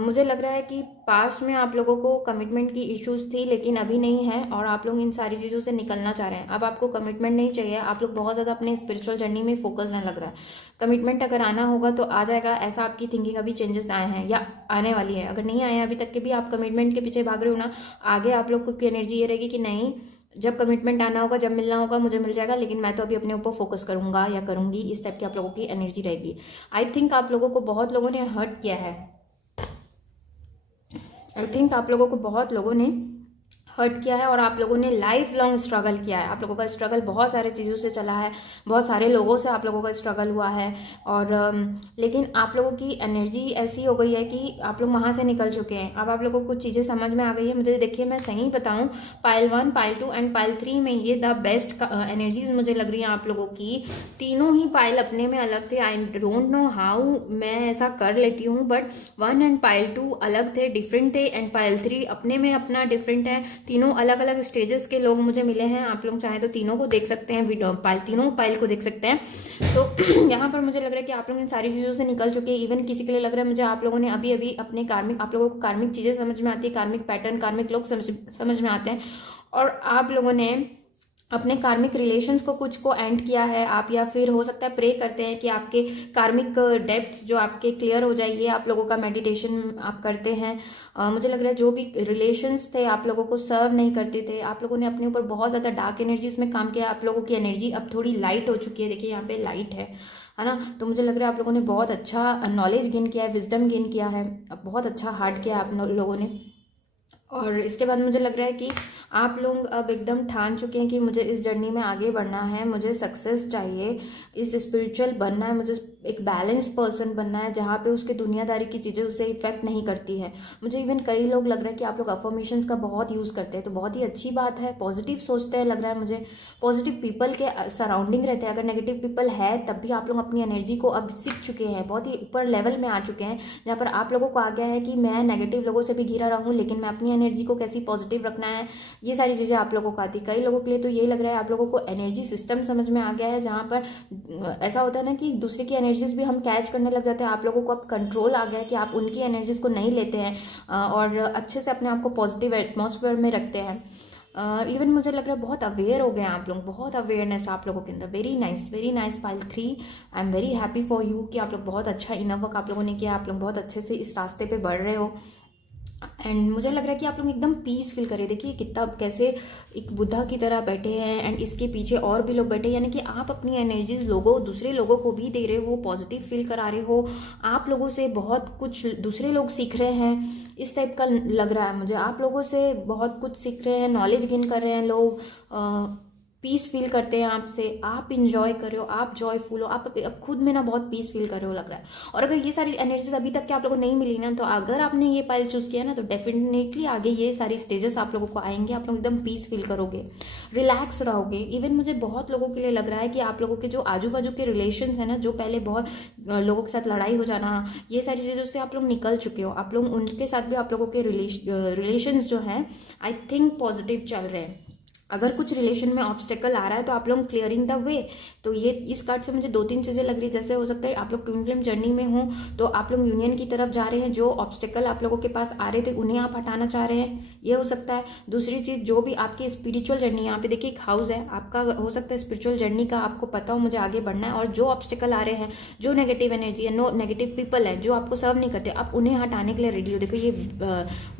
मुझे लग रहा है कि पास्ट में आप लोगों को कमिटमेंट की इश्यूज थी, लेकिन अभी नहीं है, और आप लोग इन सारी चीज़ों से निकलना चाह रहे हैं। अब आपको कमिटमेंट नहीं चाहिए, आप लोग बहुत ज़्यादा अपने स्पिरिचुअल जर्नी में फोकस नहीं लग रहा है। कमिटमेंट अगर आना होगा तो आ जाएगा, ऐसा आपकी थिंकिंग अभी चेंजेस आए हैं या आने वाली है। अगर नहीं आए हैं अभी तक के भी, आप कमिटमेंट के पीछे भाग रहे हो ना, आगे आप लोग की एनर्जी ये रहेगी कि नहीं, जब कमिटमेंट आना होगा, जब मिलना होगा मुझे मिल जाएगा, लेकिन मैं तो अभी अपने ऊपर फोकस करूंगा या करूंगी। इस टाइप की आप लोगों की एनर्जी रहेगी। आई थिंक आप लोगों को बहुत लोगों ने हर्ट किया है। आई थिंक आप लोगों को बहुत लोगों ने हर्ट किया है, और आप लोगों ने लाइफ लॉन्ग स्ट्रगल किया है। आप लोगों का स्ट्रगल बहुत सारे चीज़ों से चला है, बहुत सारे लोगों से आप लोगों का स्ट्रगल हुआ है, और लेकिन आप लोगों की एनर्जी ऐसी हो गई है कि आप लोग वहाँ से निकल चुके हैं। अब आप लोगों को कुछ चीज़ें समझ में आ गई है। मुझे देखिए, मैं सही बताऊँ, पाइल 1, पाइल 2 एंड पाइल 3 में ये द बेस्ट एनर्जीज मुझे लग रही है आप लोगों की। तीनों ही पाइल अपने में अलग थे। आई डोंट नो हाउ मैं ऐसा कर लेती हूँ, बट 1 एंड पाइल 2 अलग थे, डिफरेंट थे, एंड पाइल 3 अपने में अपना डिफरेंट है। तीनों अलग अलग स्टेजेस के लोग मुझे मिले हैं। आप लोग चाहे तो तीनों को देख सकते हैं, वीडियो तीनों पाइल को देख सकते हैं। तो यहाँ पर मुझे लग रहा है कि आप लोग इन सारी चीज़ों से निकल चुके हैं। इवन किसी के लिए लग रहा है मुझे, आप लोगों ने अभी अभी अपने कार्मिक, आप लोगों को कार्मिक चीज़ें समझ में आती है, कार्मिक पैटर्न, कार्मिक लोग समझ में आते हैं, और आप लोगों ने अपने कार्मिक रिलेशंस को कुछ को एंड किया है आप, या फिर हो सकता है प्रे करते हैं कि आपके कार्मिक डेप्थ्स जो आपके क्लियर हो जाइए। आप लोगों का मेडिटेशन आप करते हैं। मुझे लग रहा है जो भी रिलेशंस थे आप लोगों को सर्व नहीं करते थे, आप लोगों ने अपने ऊपर बहुत ज़्यादा डार्क एनर्जीज में काम किया। आप लोगों की एनर्जी अब थोड़ी लाइट हो चुकी है। देखिए यहाँ पे लाइट है ना। तो मुझे लग रहा है आप लोगों ने बहुत अच्छा नॉलेज गेन किया है, विजडम गेन किया है, बहुत अच्छा हार्ड किया आप लोगों ने। और इसके बाद मुझे लग रहा है कि आप लोग अब एकदम ठान चुके हैं कि मुझे इस जर्नी में आगे बढ़ना है, मुझे सक्सेस चाहिए, इस स्पिरिचुअल बनना है, मुझे एक बैलेंस्ड पर्सन बनना है जहाँ पे उसके दुनियादारी की चीज़ें उससे इफेक्ट नहीं करती है। मुझे इवन कई लोग लग रहा है कि आप लोग अफर्मेशंस का बहुत यूज़ करते हैं, तो बहुत ही अच्छी बात है। पॉजिटिव सोचते हैं, लग रहा है मुझे पॉजिटिव पीपल के सराउंडिंग रहते हैं। अगर नेगेटिव पीपल है तब भी आप लोग अपनी एनर्जी को अब सीख चुके हैं, बहुत ही ऊपर लेवल में आ चुके हैं, जहाँ पर आप लोगों को आ गया है कि मैं नेगेटिव लोगों से भी घिरा रहूँ, लेकिन मैं अपनी एनर्जी को कैसी पॉजिटिव रखना है, ये सारी चीज़ें आप लोगों को आती। कई लोगों के लिए तो ये लग रहा है आप लोगों को एनर्जी सिस्टम समझ में आ गया है, जहाँ पर ऐसा होता है ना कि दूसरे की एनर्जीज भी हम कैच करने लग जाते हैं। आप लोगों को अब कंट्रोल आ गया है कि आप उनकी एनर्जीज को नहीं लेते हैं, और अच्छे से अपने आप को पॉजिटिव एटमॉस्फेयर में रखते हैं। इवन मुझे लग रहा है बहुत अवेयर हो गए हैं आप लोग, बहुत अवेयरनेस आप लोगों के अंदर। Very nice pile 3। I am very happy for you कि आप लोग बहुत अच्छा इनर वर्क आप लोगों ने किया, आप लोग बहुत अच्छे से इस रास्ते पे बढ़ रहे हो। एंड मुझे लग रहा है कि आप लोग एकदम पीस फील करें। देखिए कितना कैसे एक बुद्धा की तरह बैठे हैं, एंड इसके पीछे और भी लोग बैठे हैं, यानी कि आप अपनी एनर्जीज दूसरे लोगों को भी दे रहे हो, पॉजिटिव फील करा रहे हो। आप लोगों से बहुत कुछ दूसरे लोग सीख रहे हैं, इस टाइप का लग रहा है मुझे। आप लोगों से बहुत कुछ सीख रहे हैं, नॉलेज गेन कर रहे हैं लोग, पीस फील करते हैं आपसे, आप इंजॉय कर रहे हो, आप जॉयफुल हो, आप अब खुद में ना बहुत पीस फील कर रहे हो लग रहा है। और अगर ये सारी एनर्जीज अभी तक के आप लोगों को नहीं मिली ना, तो अगर आपने ये पाइल चूज किया ना, तो डेफिनेटली आगे ये सारी स्टेजेस आप लोगों को आएंगे, आप लोग एकदम पीस फील करोगे, रिलैक्स रहोगे। इवन मुझे बहुत लोगों के लिए लग रहा है कि आप लोगों के जो आजू बाजू के रिलेशन है ना, जो पहले बहुत लोगों के साथ लड़ाई हो जाना, ये सारी चीज़ों से आप लोग निकल चुके हो। आप लोग उनके साथ भी आप लोगों के रिलेशंस जो हैं आई थिंक पॉजिटिव चल रहे हैं। अगर कुछ रिलेशन में ऑब्स्टेकल आ रहा है तो आप लोग क्लियरिंग द वे। तो ये इस कार्ड से मुझे 2-3 चीज़ें लग रही है। जैसे हो सकता है आप लोग ट्विन फ्लेम जर्नी में हो तो आप लोग यूनियन की तरफ जा रहे हैं, जो ऑब्स्टेकल आप लोगों के पास आ रहे थे उन्हें आप हटाना चाह रहे हैं, ये हो सकता है। दूसरी चीज़, जो भी आपकी स्पिरिचुअल जर्नी, यहाँ पे देखिए एक हाउस है आपका, हो सकता है स्पिरिचुअल जर्नी का आपको पता हो मुझे आगे बढ़ना है, और जो ऑब्स्टेकल आ रहे हैं, जो नेगेटिव एनर्जी है, नो नेगेटिव पीपल है जो आपको सर्व नहीं करते, आप उन्हें हटाने के लिए रेडी हो। देखो ये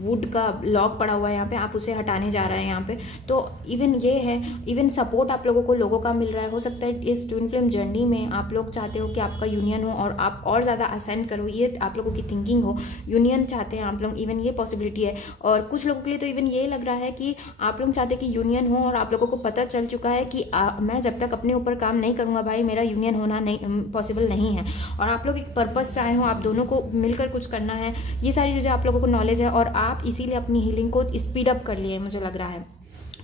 वुड का लॉक पड़ा हुआ है यहाँ पे, आप उसे हटाने जा रहे हैं यहाँ पे। तो इवन ये है, इवन सपोर्ट आप लोगों का मिल रहा है। हो सकता है इस ट्विन फ्लेम जर्नी में आप लोग चाहते हो कि आपका यूनियन हो और आप और ज़्यादा असेंड करो, ये आप लोगों की थिंकिंग हो, यूनियन चाहते हैं आप लोग, इवन ये पॉसिबिलिटी है। और कुछ लोगों के लिए तो इवन ये लग रहा है कि आप लोग चाहते हैं कि यूनियन हो और आप लोगों को पता चल चुका है कि मैं जब तक अपने ऊपर काम नहीं करूँगा भाई, मेरा यूनियन होना नहीं पॉसिबल नहीं है, और आप लोग एक पर्पज से आए हो, आप दोनों को मिलकर कुछ करना है, ये सारी चीज़ें आप लोगों को नॉलेज है और आप इसीलिए अपनी हीलिंग को स्पीड अप कर लिए, मुझे लग रहा है।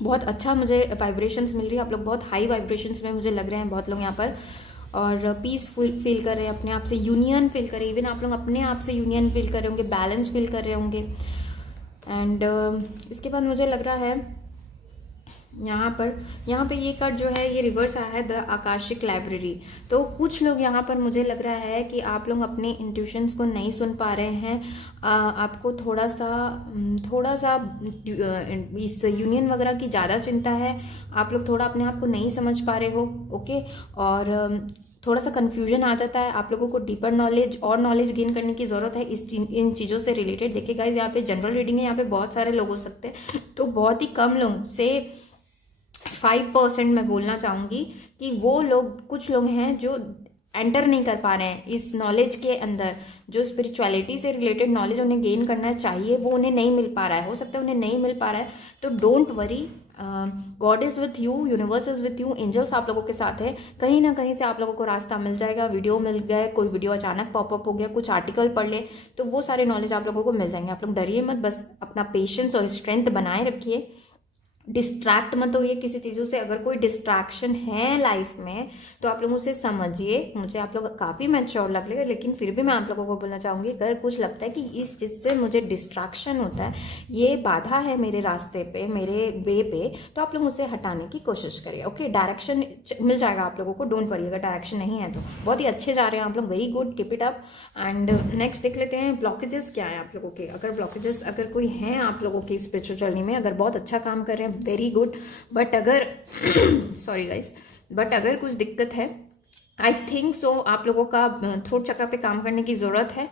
बहुत अच्छा मुझे वाइब्रेशंस मिल रही है, आप लोग बहुत हाई वाइब्रेशंस में मुझे लग रहे हैं बहुत लोग यहाँ पर, और पीस फील कर रहे हैं, अपने आप से यूनियन फील कर रहे हैं। इवन आप लोग अपने आप से यूनियन फील कर रहे होंगे, बैलेंस फील कर रहे होंगे। एंड इसके बाद मुझे लग रहा है यहाँ पे ये कार्ड जो है ये रिवर्स आया है, द आकाशिक लाइब्रेरी। तो कुछ लोग यहाँ पर मुझे लग रहा है कि आप लोग अपने इंट्यूशंस को नहीं सुन पा रहे हैं, आपको थोड़ा सा इस यूनियन वगैरह की ज़्यादा चिंता है, आप लोग थोड़ा अपने आप को नहीं समझ पा रहे हो, ओके। और थोड़ा सा कन्फ्यूजन आ जाता है, आप लोगों को डीपर नॉलेज गेन करने की ज़रूरत है इन चीज़ों से रिलेटेड। देखिए गाइज, यहाँ पे जनरल रीडिंग है, यहाँ पे बहुत सारे लोग हो सकते हैं, तो बहुत ही कम लोग से 5% मैं बोलना चाहूँगी कि वो लोग, कुछ लोग हैं जो एंटर नहीं कर पा रहे हैं इस नॉलेज के अंदर, जो स्पिरिचुअलिटी से रिलेटेड नॉलेज उन्हें गेन करना चाहिए वो उन्हें नहीं मिल पा रहा है। हो सकता है उन्हें नहीं मिल पा रहा है, तो don't worry, God is with you, universe is with you, angels आप लोगों के साथ है। कहीं ना कहीं से आप लोगों को रास्ता मिल जाएगा, वीडियो मिल गया, कोई वीडियो अचानक पॉपअप हो गया, कुछ आर्टिकल पढ़ ले, तो वो सारे नॉलेज आप लोगों को मिल जाएंगे। आप लोग डरिए मत, बस अपना पेशेंस और स्ट्रेंथ बनाए रखिए, डिस्ट्रैक्ट मत होइए किसी चीज़ों से। अगर कोई डिस्ट्रैक्शन है लाइफ में तो आप लोग उसे समझिए। मुझे आप लोग काफ़ी मैच्योर लग रहे हैं, लेकिन फिर भी मैं आप लोगों को बोलना चाहूँगी, अगर कुछ लगता है कि इस चीज़ से मुझे डिस्ट्रैक्शन होता है, ये बाधा है मेरे रास्ते पे, मेरे वे पे, तो आप लोग उसे हटाने की कोशिश करिए, ओके। डायरेक्शन मिल जाएगा आप लोगों को, डोंट वरी। अगर डायरेक्शन नहीं है तो बहुत ही अच्छे जा रहे हैं आप लोग, very good, keep it up. And next देख लेते हैं ब्लॉकेजेस क्या है आप लोगों के। अगर ब्लॉकेजेस अगर कोई हैं आप लोगों की स्पिरिचुअल जर्नी में, अगर बहुत अच्छा काम कर रहे हैं, वेरी गुड, बट अगर सॉरी गाइस, बट अगर कुछ दिक्कत है, आई थिंक सो आप लोगों का थ्रोट चक्र पे काम करने की ज़रूरत है।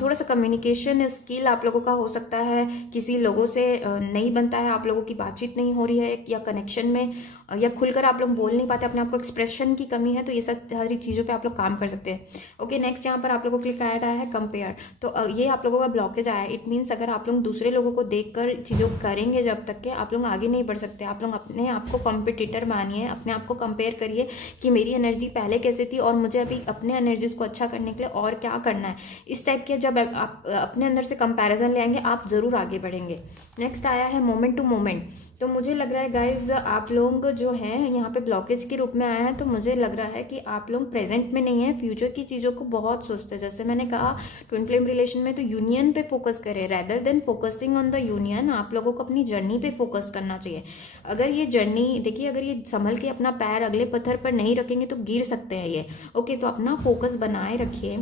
थोड़ा सा कम्युनिकेशन स्किल आप लोगों का हो सकता है किसी लोगों से नहीं बनता है, आप लोगों की बातचीत नहीं हो रही है, या कनेक्शन में या खुलकर आप लोग बोल नहीं पाते, अपने आप को एक्सप्रेशन की कमी है, तो ये सब सारी चीज़ों पे आप लोग काम कर सकते हैं, ओके। नेक्स्ट यहाँ पर आप लोगों के लिए ऐड आया है कंपेयर। तो ये आप लोगों का ब्लॉकेज आया है। इट मीन्स अगर आप लोग दूसरे लोगों को देखकर चीज़ों करेंगे जब तक के, आप लोग आगे नहीं बढ़ सकते। आप लोग अपने आप को कॉम्पिटिटर मानिए, अपने आप को कंपेयर करिए कि मेरी एनर्जी पहले कैसे थी और मुझे अभी अपने एनर्जीज को अच्छा करने के लिए और क्या करना है। इस टाइप के जब आप अपने अंदर से कंपैरिजन ले आएंगे, आप ज़रूर आगे बढ़ेंगे। नेक्स्ट आया है मोमेंट टू मोमेंट। तो मुझे लग रहा है गाइज, आप लोग जो हैं यहाँ पे ब्लॉकेज के रूप में आया है, तो मुझे लग रहा है कि आप लोग प्रेजेंट में नहीं है, फ्यूचर की चीज़ों को बहुत सोचते हैं। जैसे मैंने कहा ट्विन फ्लेम रिलेशन में तो यूनियन पे फोकस करें, rather than focusing on the union. आप लोगों को अपनी जर्नी पे फोकस करना चाहिए। अगर ये जर्नी देखिए, अगर ये संभल के अपना पैर अगले पत्थर पर नहीं रखेंगे तो गिर सकते हैं ये, ओके। तो अपना फोकस बनाए रखिए,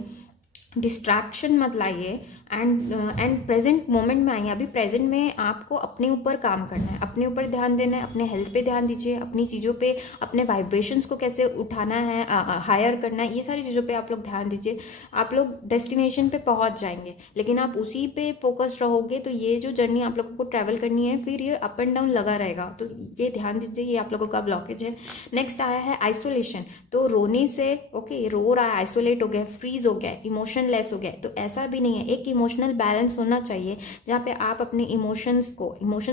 डिस्ट्रैक्शन मत लाइए, एंड प्रेजेंट मोमेंट में आइए। अभी प्रेजेंट में आपको अपने ऊपर काम करना है, अपने ऊपर ध्यान देना है, अपने हेल्थ पे ध्यान दीजिए, अपनी चीज़ों पे, अपने वाइब्रेशंस को कैसे उठाना है, हायर करना है, ये सारी चीज़ों पे आप लोग ध्यान दीजिए। आप लोग डेस्टिनेशन पे पहुंच जाएंगे, लेकिन आप उसी पे फोकस्ड रहोगे तो ये जो जर्नी आप लोगों को ट्रैवल करनी है, फिर ये अप एंड डाउन लगा रहेगा। तो ये ध्यान दीजिए, ये आप लोगों का ब्लॉकेज है। नेक्स्ट आया है आइसोलेशन। तो रोने से, ओके, रो रहा है, आइसोलेट हो गया, फ्रीज हो गया, इमोशन लेस हो गया, तो ऐसा भी नहीं है। एक इमोशनल बैलेंस होना चाहिए जहाँ पे आप अपने इमोशंस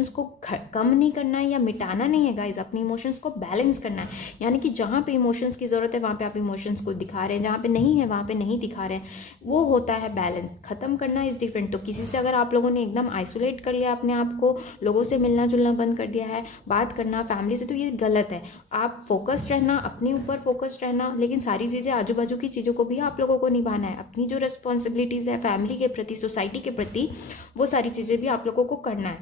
को कम नहीं करना है या मिटाना नहीं है गाइज, अपने इमोशंस को बैलेंस करना है। यानी कि जहाँ पे इमोशंस की ज़रूरत है वहाँ पे आप इमोशंस को दिखा रहे हैं, जहाँ पे नहीं है वहाँ पे नहीं दिखा रहे हैं, वो होता है बैलेंस। खत्म करना इज डिफरेंट। तो किसी से अगर आप लोगों ने एकदम आइसोलेट कर लिया अपने आप को, लोगों से मिलना जुलना बंद कर दिया है, बात करना फैमिली से, तो ये गलत है। आप फोकस्ड रहना, अपने ऊपर फोकस्ड रहना, लेकिन सारी चीज़ें, आजू बाजू की चीज़ों को भी आप लोगों को निभाना है। अपनी जो रिस्पॉन्सिबिलिटीज़ है फैमिली के प्रति, सोसाइटी के प्रति, वो सारी चीज़ें भी आप लोगों को करना है।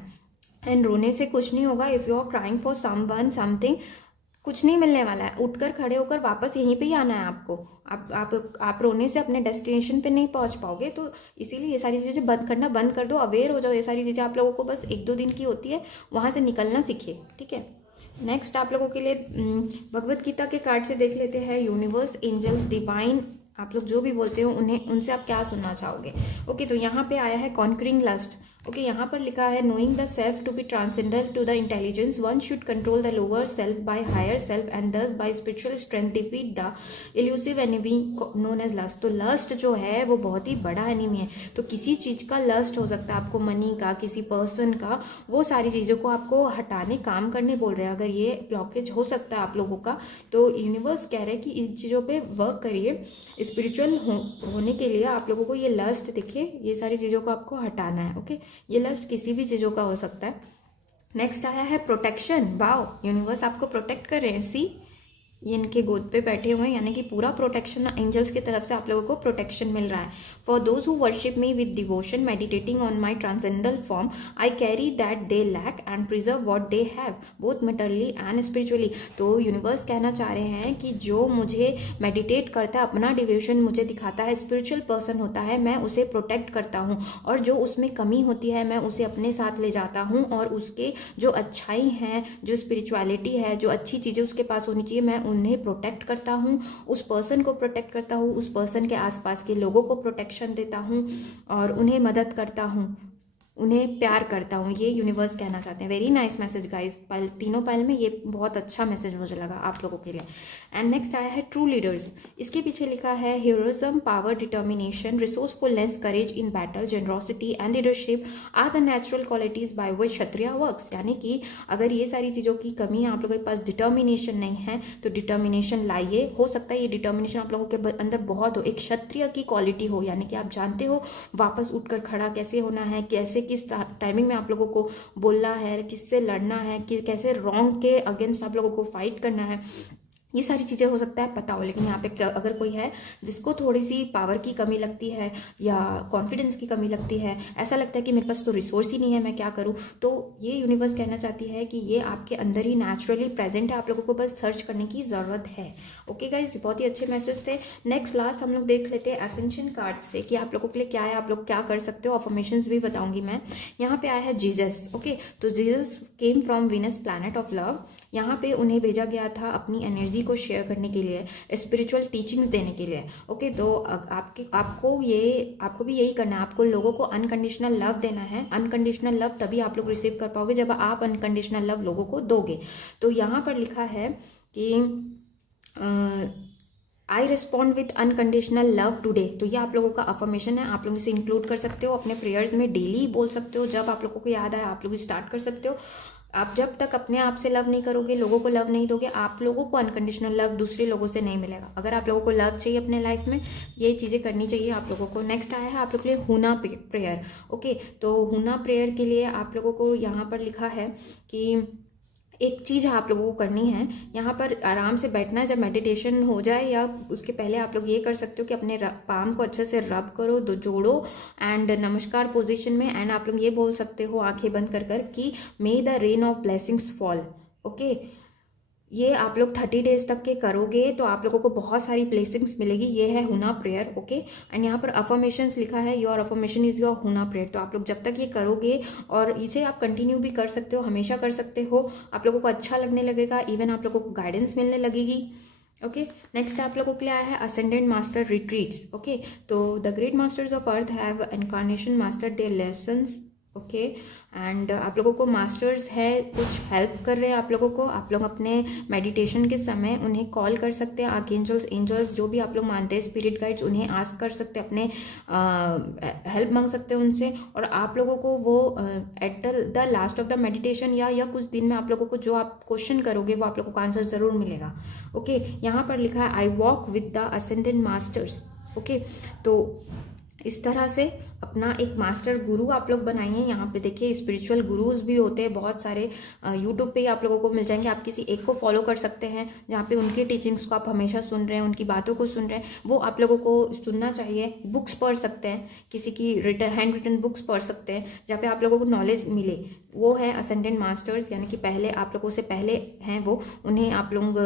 एंड रोने से कुछ नहीं होगा। If you are crying for someone something, कुछ नहीं मिलने वाला है। उठकर खड़े होकर वापस यहीं पे ही आना है आपको। आप रोने से अपने डेस्टिनेशन पे नहीं पहुंच पाओगे। तो इसीलिए ये सारी चीज़ें बंद करना बंद कर दो, अवेयर हो जाओ। ये सारी चीज़ें आप लोगों को बस 1-2 दिन की होती है, वहाँ से निकलना सीखिए, ठीक है। नेक्स्ट आप लोगों के लिए भगवत गीता के कार्ड से देख लेते हैं। यूनिवर्स, एंजल्स, डिवाइन, आप लोग जो भी बोलते हो उन्हें, उनसे आप क्या सुनना चाहोगे। ओके, तो यहाँ पे आया है कॉन्करिंग लस्ट। ओके, यहाँ पर लिखा है knowing the self to be transcendental to the intelligence, one should control the lower self by higher self and thus by spiritual strength defeat the illusive enemy known as lust. तो lust जो है वो बहुत ही बड़ा enemy है। तो किसी चीज़ का लस्ट हो सकता है, आपको मनी का, किसी पर्सन का, वो सारी चीज़ों को आपको हटाने, काम करने बोल रहे हैं। अगर ये ब्लॉकेज हो सकता है आप लोगों का, तो यूनिवर्स कह रहे हैं कि इन चीज़ों पे वर्क करिए। स्पिरिचुअल होने के लिए आप लोगों को ये लस्ट दिखे, ये सारी चीज़ों को आपको हटाना है। ओके, ये लस्ट किसी भी चीज़ों का हो सकता है। नेक्स्ट आया है प्रोटेक्शन। वाओ, यूनिवर्स आपको प्रोटेक्ट कर रहे हैं। सी, ये इनके गोद पे बैठे हुए हैं, यानी कि पूरा प्रोटेक्शन एंजल्स की तरफ से आप लोगों को प्रोटेक्शन मिल रहा है। For those who worship me with devotion meditating on my transcendental form, I carry that they lack and preserve what they have both materially and spiritually. तो यूनिवर्स कहना चाह रहे हैं कि जो मुझे मेडिटेट करता है, अपना डिवोशन मुझे दिखाता है, स्पिरिचुअल पर्सन होता है, मैं उसे प्रोटेक्ट करता हूँ, और जो उसमें कमी होती है मैं उसे अपने साथ ले जाता हूँ, और उसके जो अच्छाई हैं, जो स्पिरिचुअलिटी है, जो अच्छी चीज़ें उसके पास होनी चाहिए, मैं उन्हें प्रोटेक्ट करता हूँ, उस पर्सन को प्रोटेक्ट करता हूँ, उस पर्सन के आसपास के लोगों को प्रोटेक्शन देता हूँ, और उन्हें मदद करता हूँ, उन्हें प्यार करता हूँ। ये यूनिवर्स कहना चाहते हैं। Very nice message guys. तीनों पहल में ये बहुत अच्छा मैसेज मुझे लगा आप लोगों के लिए। एंड नेक्स्ट आया है ट्रू लीडर्स। इसके पीछे लिखा है heroism, power, determination, resourcefulness, courage in battle, generosity and leadership are the natural qualities by which kshatriya works. यानी कि अगर ये सारी चीज़ों की कमी है, आप लोगों के पास डिटर्मिनेशन नहीं है, तो डिटर्मिनेशन लाइए। हो सकता है ये डिटर्मिनेशन आप लोगों के अंदर बहुत हो, एक क्षत्रिय की क्वालिटी हो, यानी कि आप जानते हो वापस उठकर खड़ा कैसे होना है, कैसे किस टाइमिंग में आप लोगों को बोलना है, किससे लड़ना है, कि कैसे रॉन्ग के अगेंस्ट आप लोगों को फाइट करना है। ये सारी चीज़ें हो सकता है पता हो, लेकिन यहाँ पे अगर कोई है जिसको थोड़ी सी पावर की कमी लगती है या कॉन्फिडेंस की कमी लगती है, ऐसा लगता है कि मेरे पास तो रिसोर्स ही नहीं है, मैं क्या करूँ, तो ये यूनिवर्स कहना चाहती है कि ये आपके अंदर ही नेचुरली प्रेजेंट है, आप लोगों को बस सर्च करने की ज़रूरत है। ओके गाइज, बहुत ही अच्छे मैसेज थे। नेक्स्ट लास्ट हम लोग देख लेते हैं एसेंशन कार्ड से कि आप लोगों के लिए क्या है, आप लोग क्या कर सकते हो। अफर्मेशंस भी बताऊंगी मैं। यहाँ पे आया है जीसस। ओके, तो Jesus came from Venus planet of love. यहाँ पे उन्हें भेजा गया था अपनी एनर्जी को शेयर करने के लिए, स्पिरिचुअल टीचिंग्स देने के लिए। ओके, तो आपको भी यही करना है। आपको लोगों को अनकंडीशनल लव देना है। अनकंडीशनल लव तभी आप लोग रिसीव कर पाओगे जब आप अनकंडीशनल लव लोगों को दोगे। तो यहाँ पर लिखा है कि I respond with unconditional love today. तो ये आप लोगों का अफर्मेशन है, आप लोग इसे इंक्लूड कर सकते हो अपने प्रेयर्स में, डेली बोल सकते हो। जब आप लोगों को याद आए आप लोग स्टार्ट कर सकते हो। आप जब तक अपने आप से लव नहीं करोगे, लोगों को लव नहीं दोगे, आप लोगों को अनकंडीशनल लव दूसरे लोगों से नहीं मिलेगा। अगर आप लोगों को लव चाहिए अपने लाइफ में, ये चीज़ें करनी चाहिए आप लोगों को। नेक्स्ट आया है आप लोगों के लिए हुना प्रेयर। ओके, तो हुना प्रेयर के लिए आप लोगों को यहाँ पर लिखा है कि एक चीज़ आप लोगों को करनी है, यहाँ पर आराम से बैठना है। जब मेडिटेशन हो जाए या उसके पहले आप लोग ये कर सकते हो कि अपने पाम को अच्छे से रब करो, दो जोड़ो एंड नमस्कार पोजीशन में, एंड आप लोग ये बोल सकते हो आंखें बंद कर कि मे the rain of blessings fall. Okay, ये आप लोग 30 डेज तक के करोगे तो आप लोगों को बहुत सारी ब्लेसिंग्स मिलेगी। ये है हुना प्रेयर। ओके, एंड यहाँ पर अफर्मेशंस लिखा है योर अफर्मेशन इज योर हुना प्रेयर। तो आप लोग जब तक ये करोगे, और इसे आप कंटिन्यू भी कर सकते हो, हमेशा कर सकते हो, आप लोगों को अच्छा लगने लगेगा, इवन आप लोगों को गाइडेंस मिलने लगेगी। ओके, नेक्स्ट आप लोगों के लिए आया है असेंडेंट मास्टर रिट्रीट्स। ओके, तो the great masters of earth have incarnation mastered their lessons. Okay, and आप लोगों को मास्टर्स है, कुछ हेल्प कर रहे हैं आप लोगों को। आप लोग अपने मेडिटेशन के समय उन्हें कॉल कर सकते हैं, आर्कएंजल्स, एंजल्स, जो भी आप लोग मानते हैं, स्पिरिट गाइड्स, उन्हें आस्क कर सकते हैं, अपने हेल्प मांग सकते हैं उनसे। और आप लोगों को वो at the last of the meditation या कुछ दिन में आप लोगों को जो आप क्वेश्चन करोगे वो आप लोगों को आंसर ज़रूर मिलेगा। ओके, यहाँ पर लिखा है I walk with the ascendant masters. Okay, तो इस तरह से अपना एक मास्टर गुरु आप लोग बनाइए। यहाँ पे देखिए स्पिरिचुअल गुरुज भी होते हैं बहुत सारे, यूट्यूब पे ही आप लोगों को मिल जाएंगे। आप किसी एक को फॉलो कर सकते हैं जहाँ पे उनकी टीचिंग्स को आप हमेशा सुन रहे हैं, उनकी बातों को सुन रहे हैं, वो आप लोगों को सुनना चाहिए। बुक्स पढ़ सकते हैं, किसी की हैंड रिटन बुक्स पढ़ सकते हैं जहाँ पे आप लोगों को नॉलेज मिले। वो है असेंडेंट मास्टर्स, यानी कि पहले आप लोगों से पहले हैं वो, उन्हें आप लोग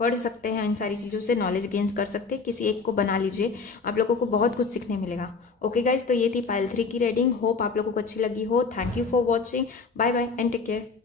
पढ़ सकते हैं, इन सारी चीज़ों से नॉलेज गेन कर सकते हैं। किसी एक को बना लीजिए, आप लोगों को बहुत कुछ सीखने मिलेगा। ओके गाइज, तो ये थी पाइल 3 की रीडिंग। होप आप लोगों को अच्छी लगी हो। Thank you for watching. Bye bye and take care.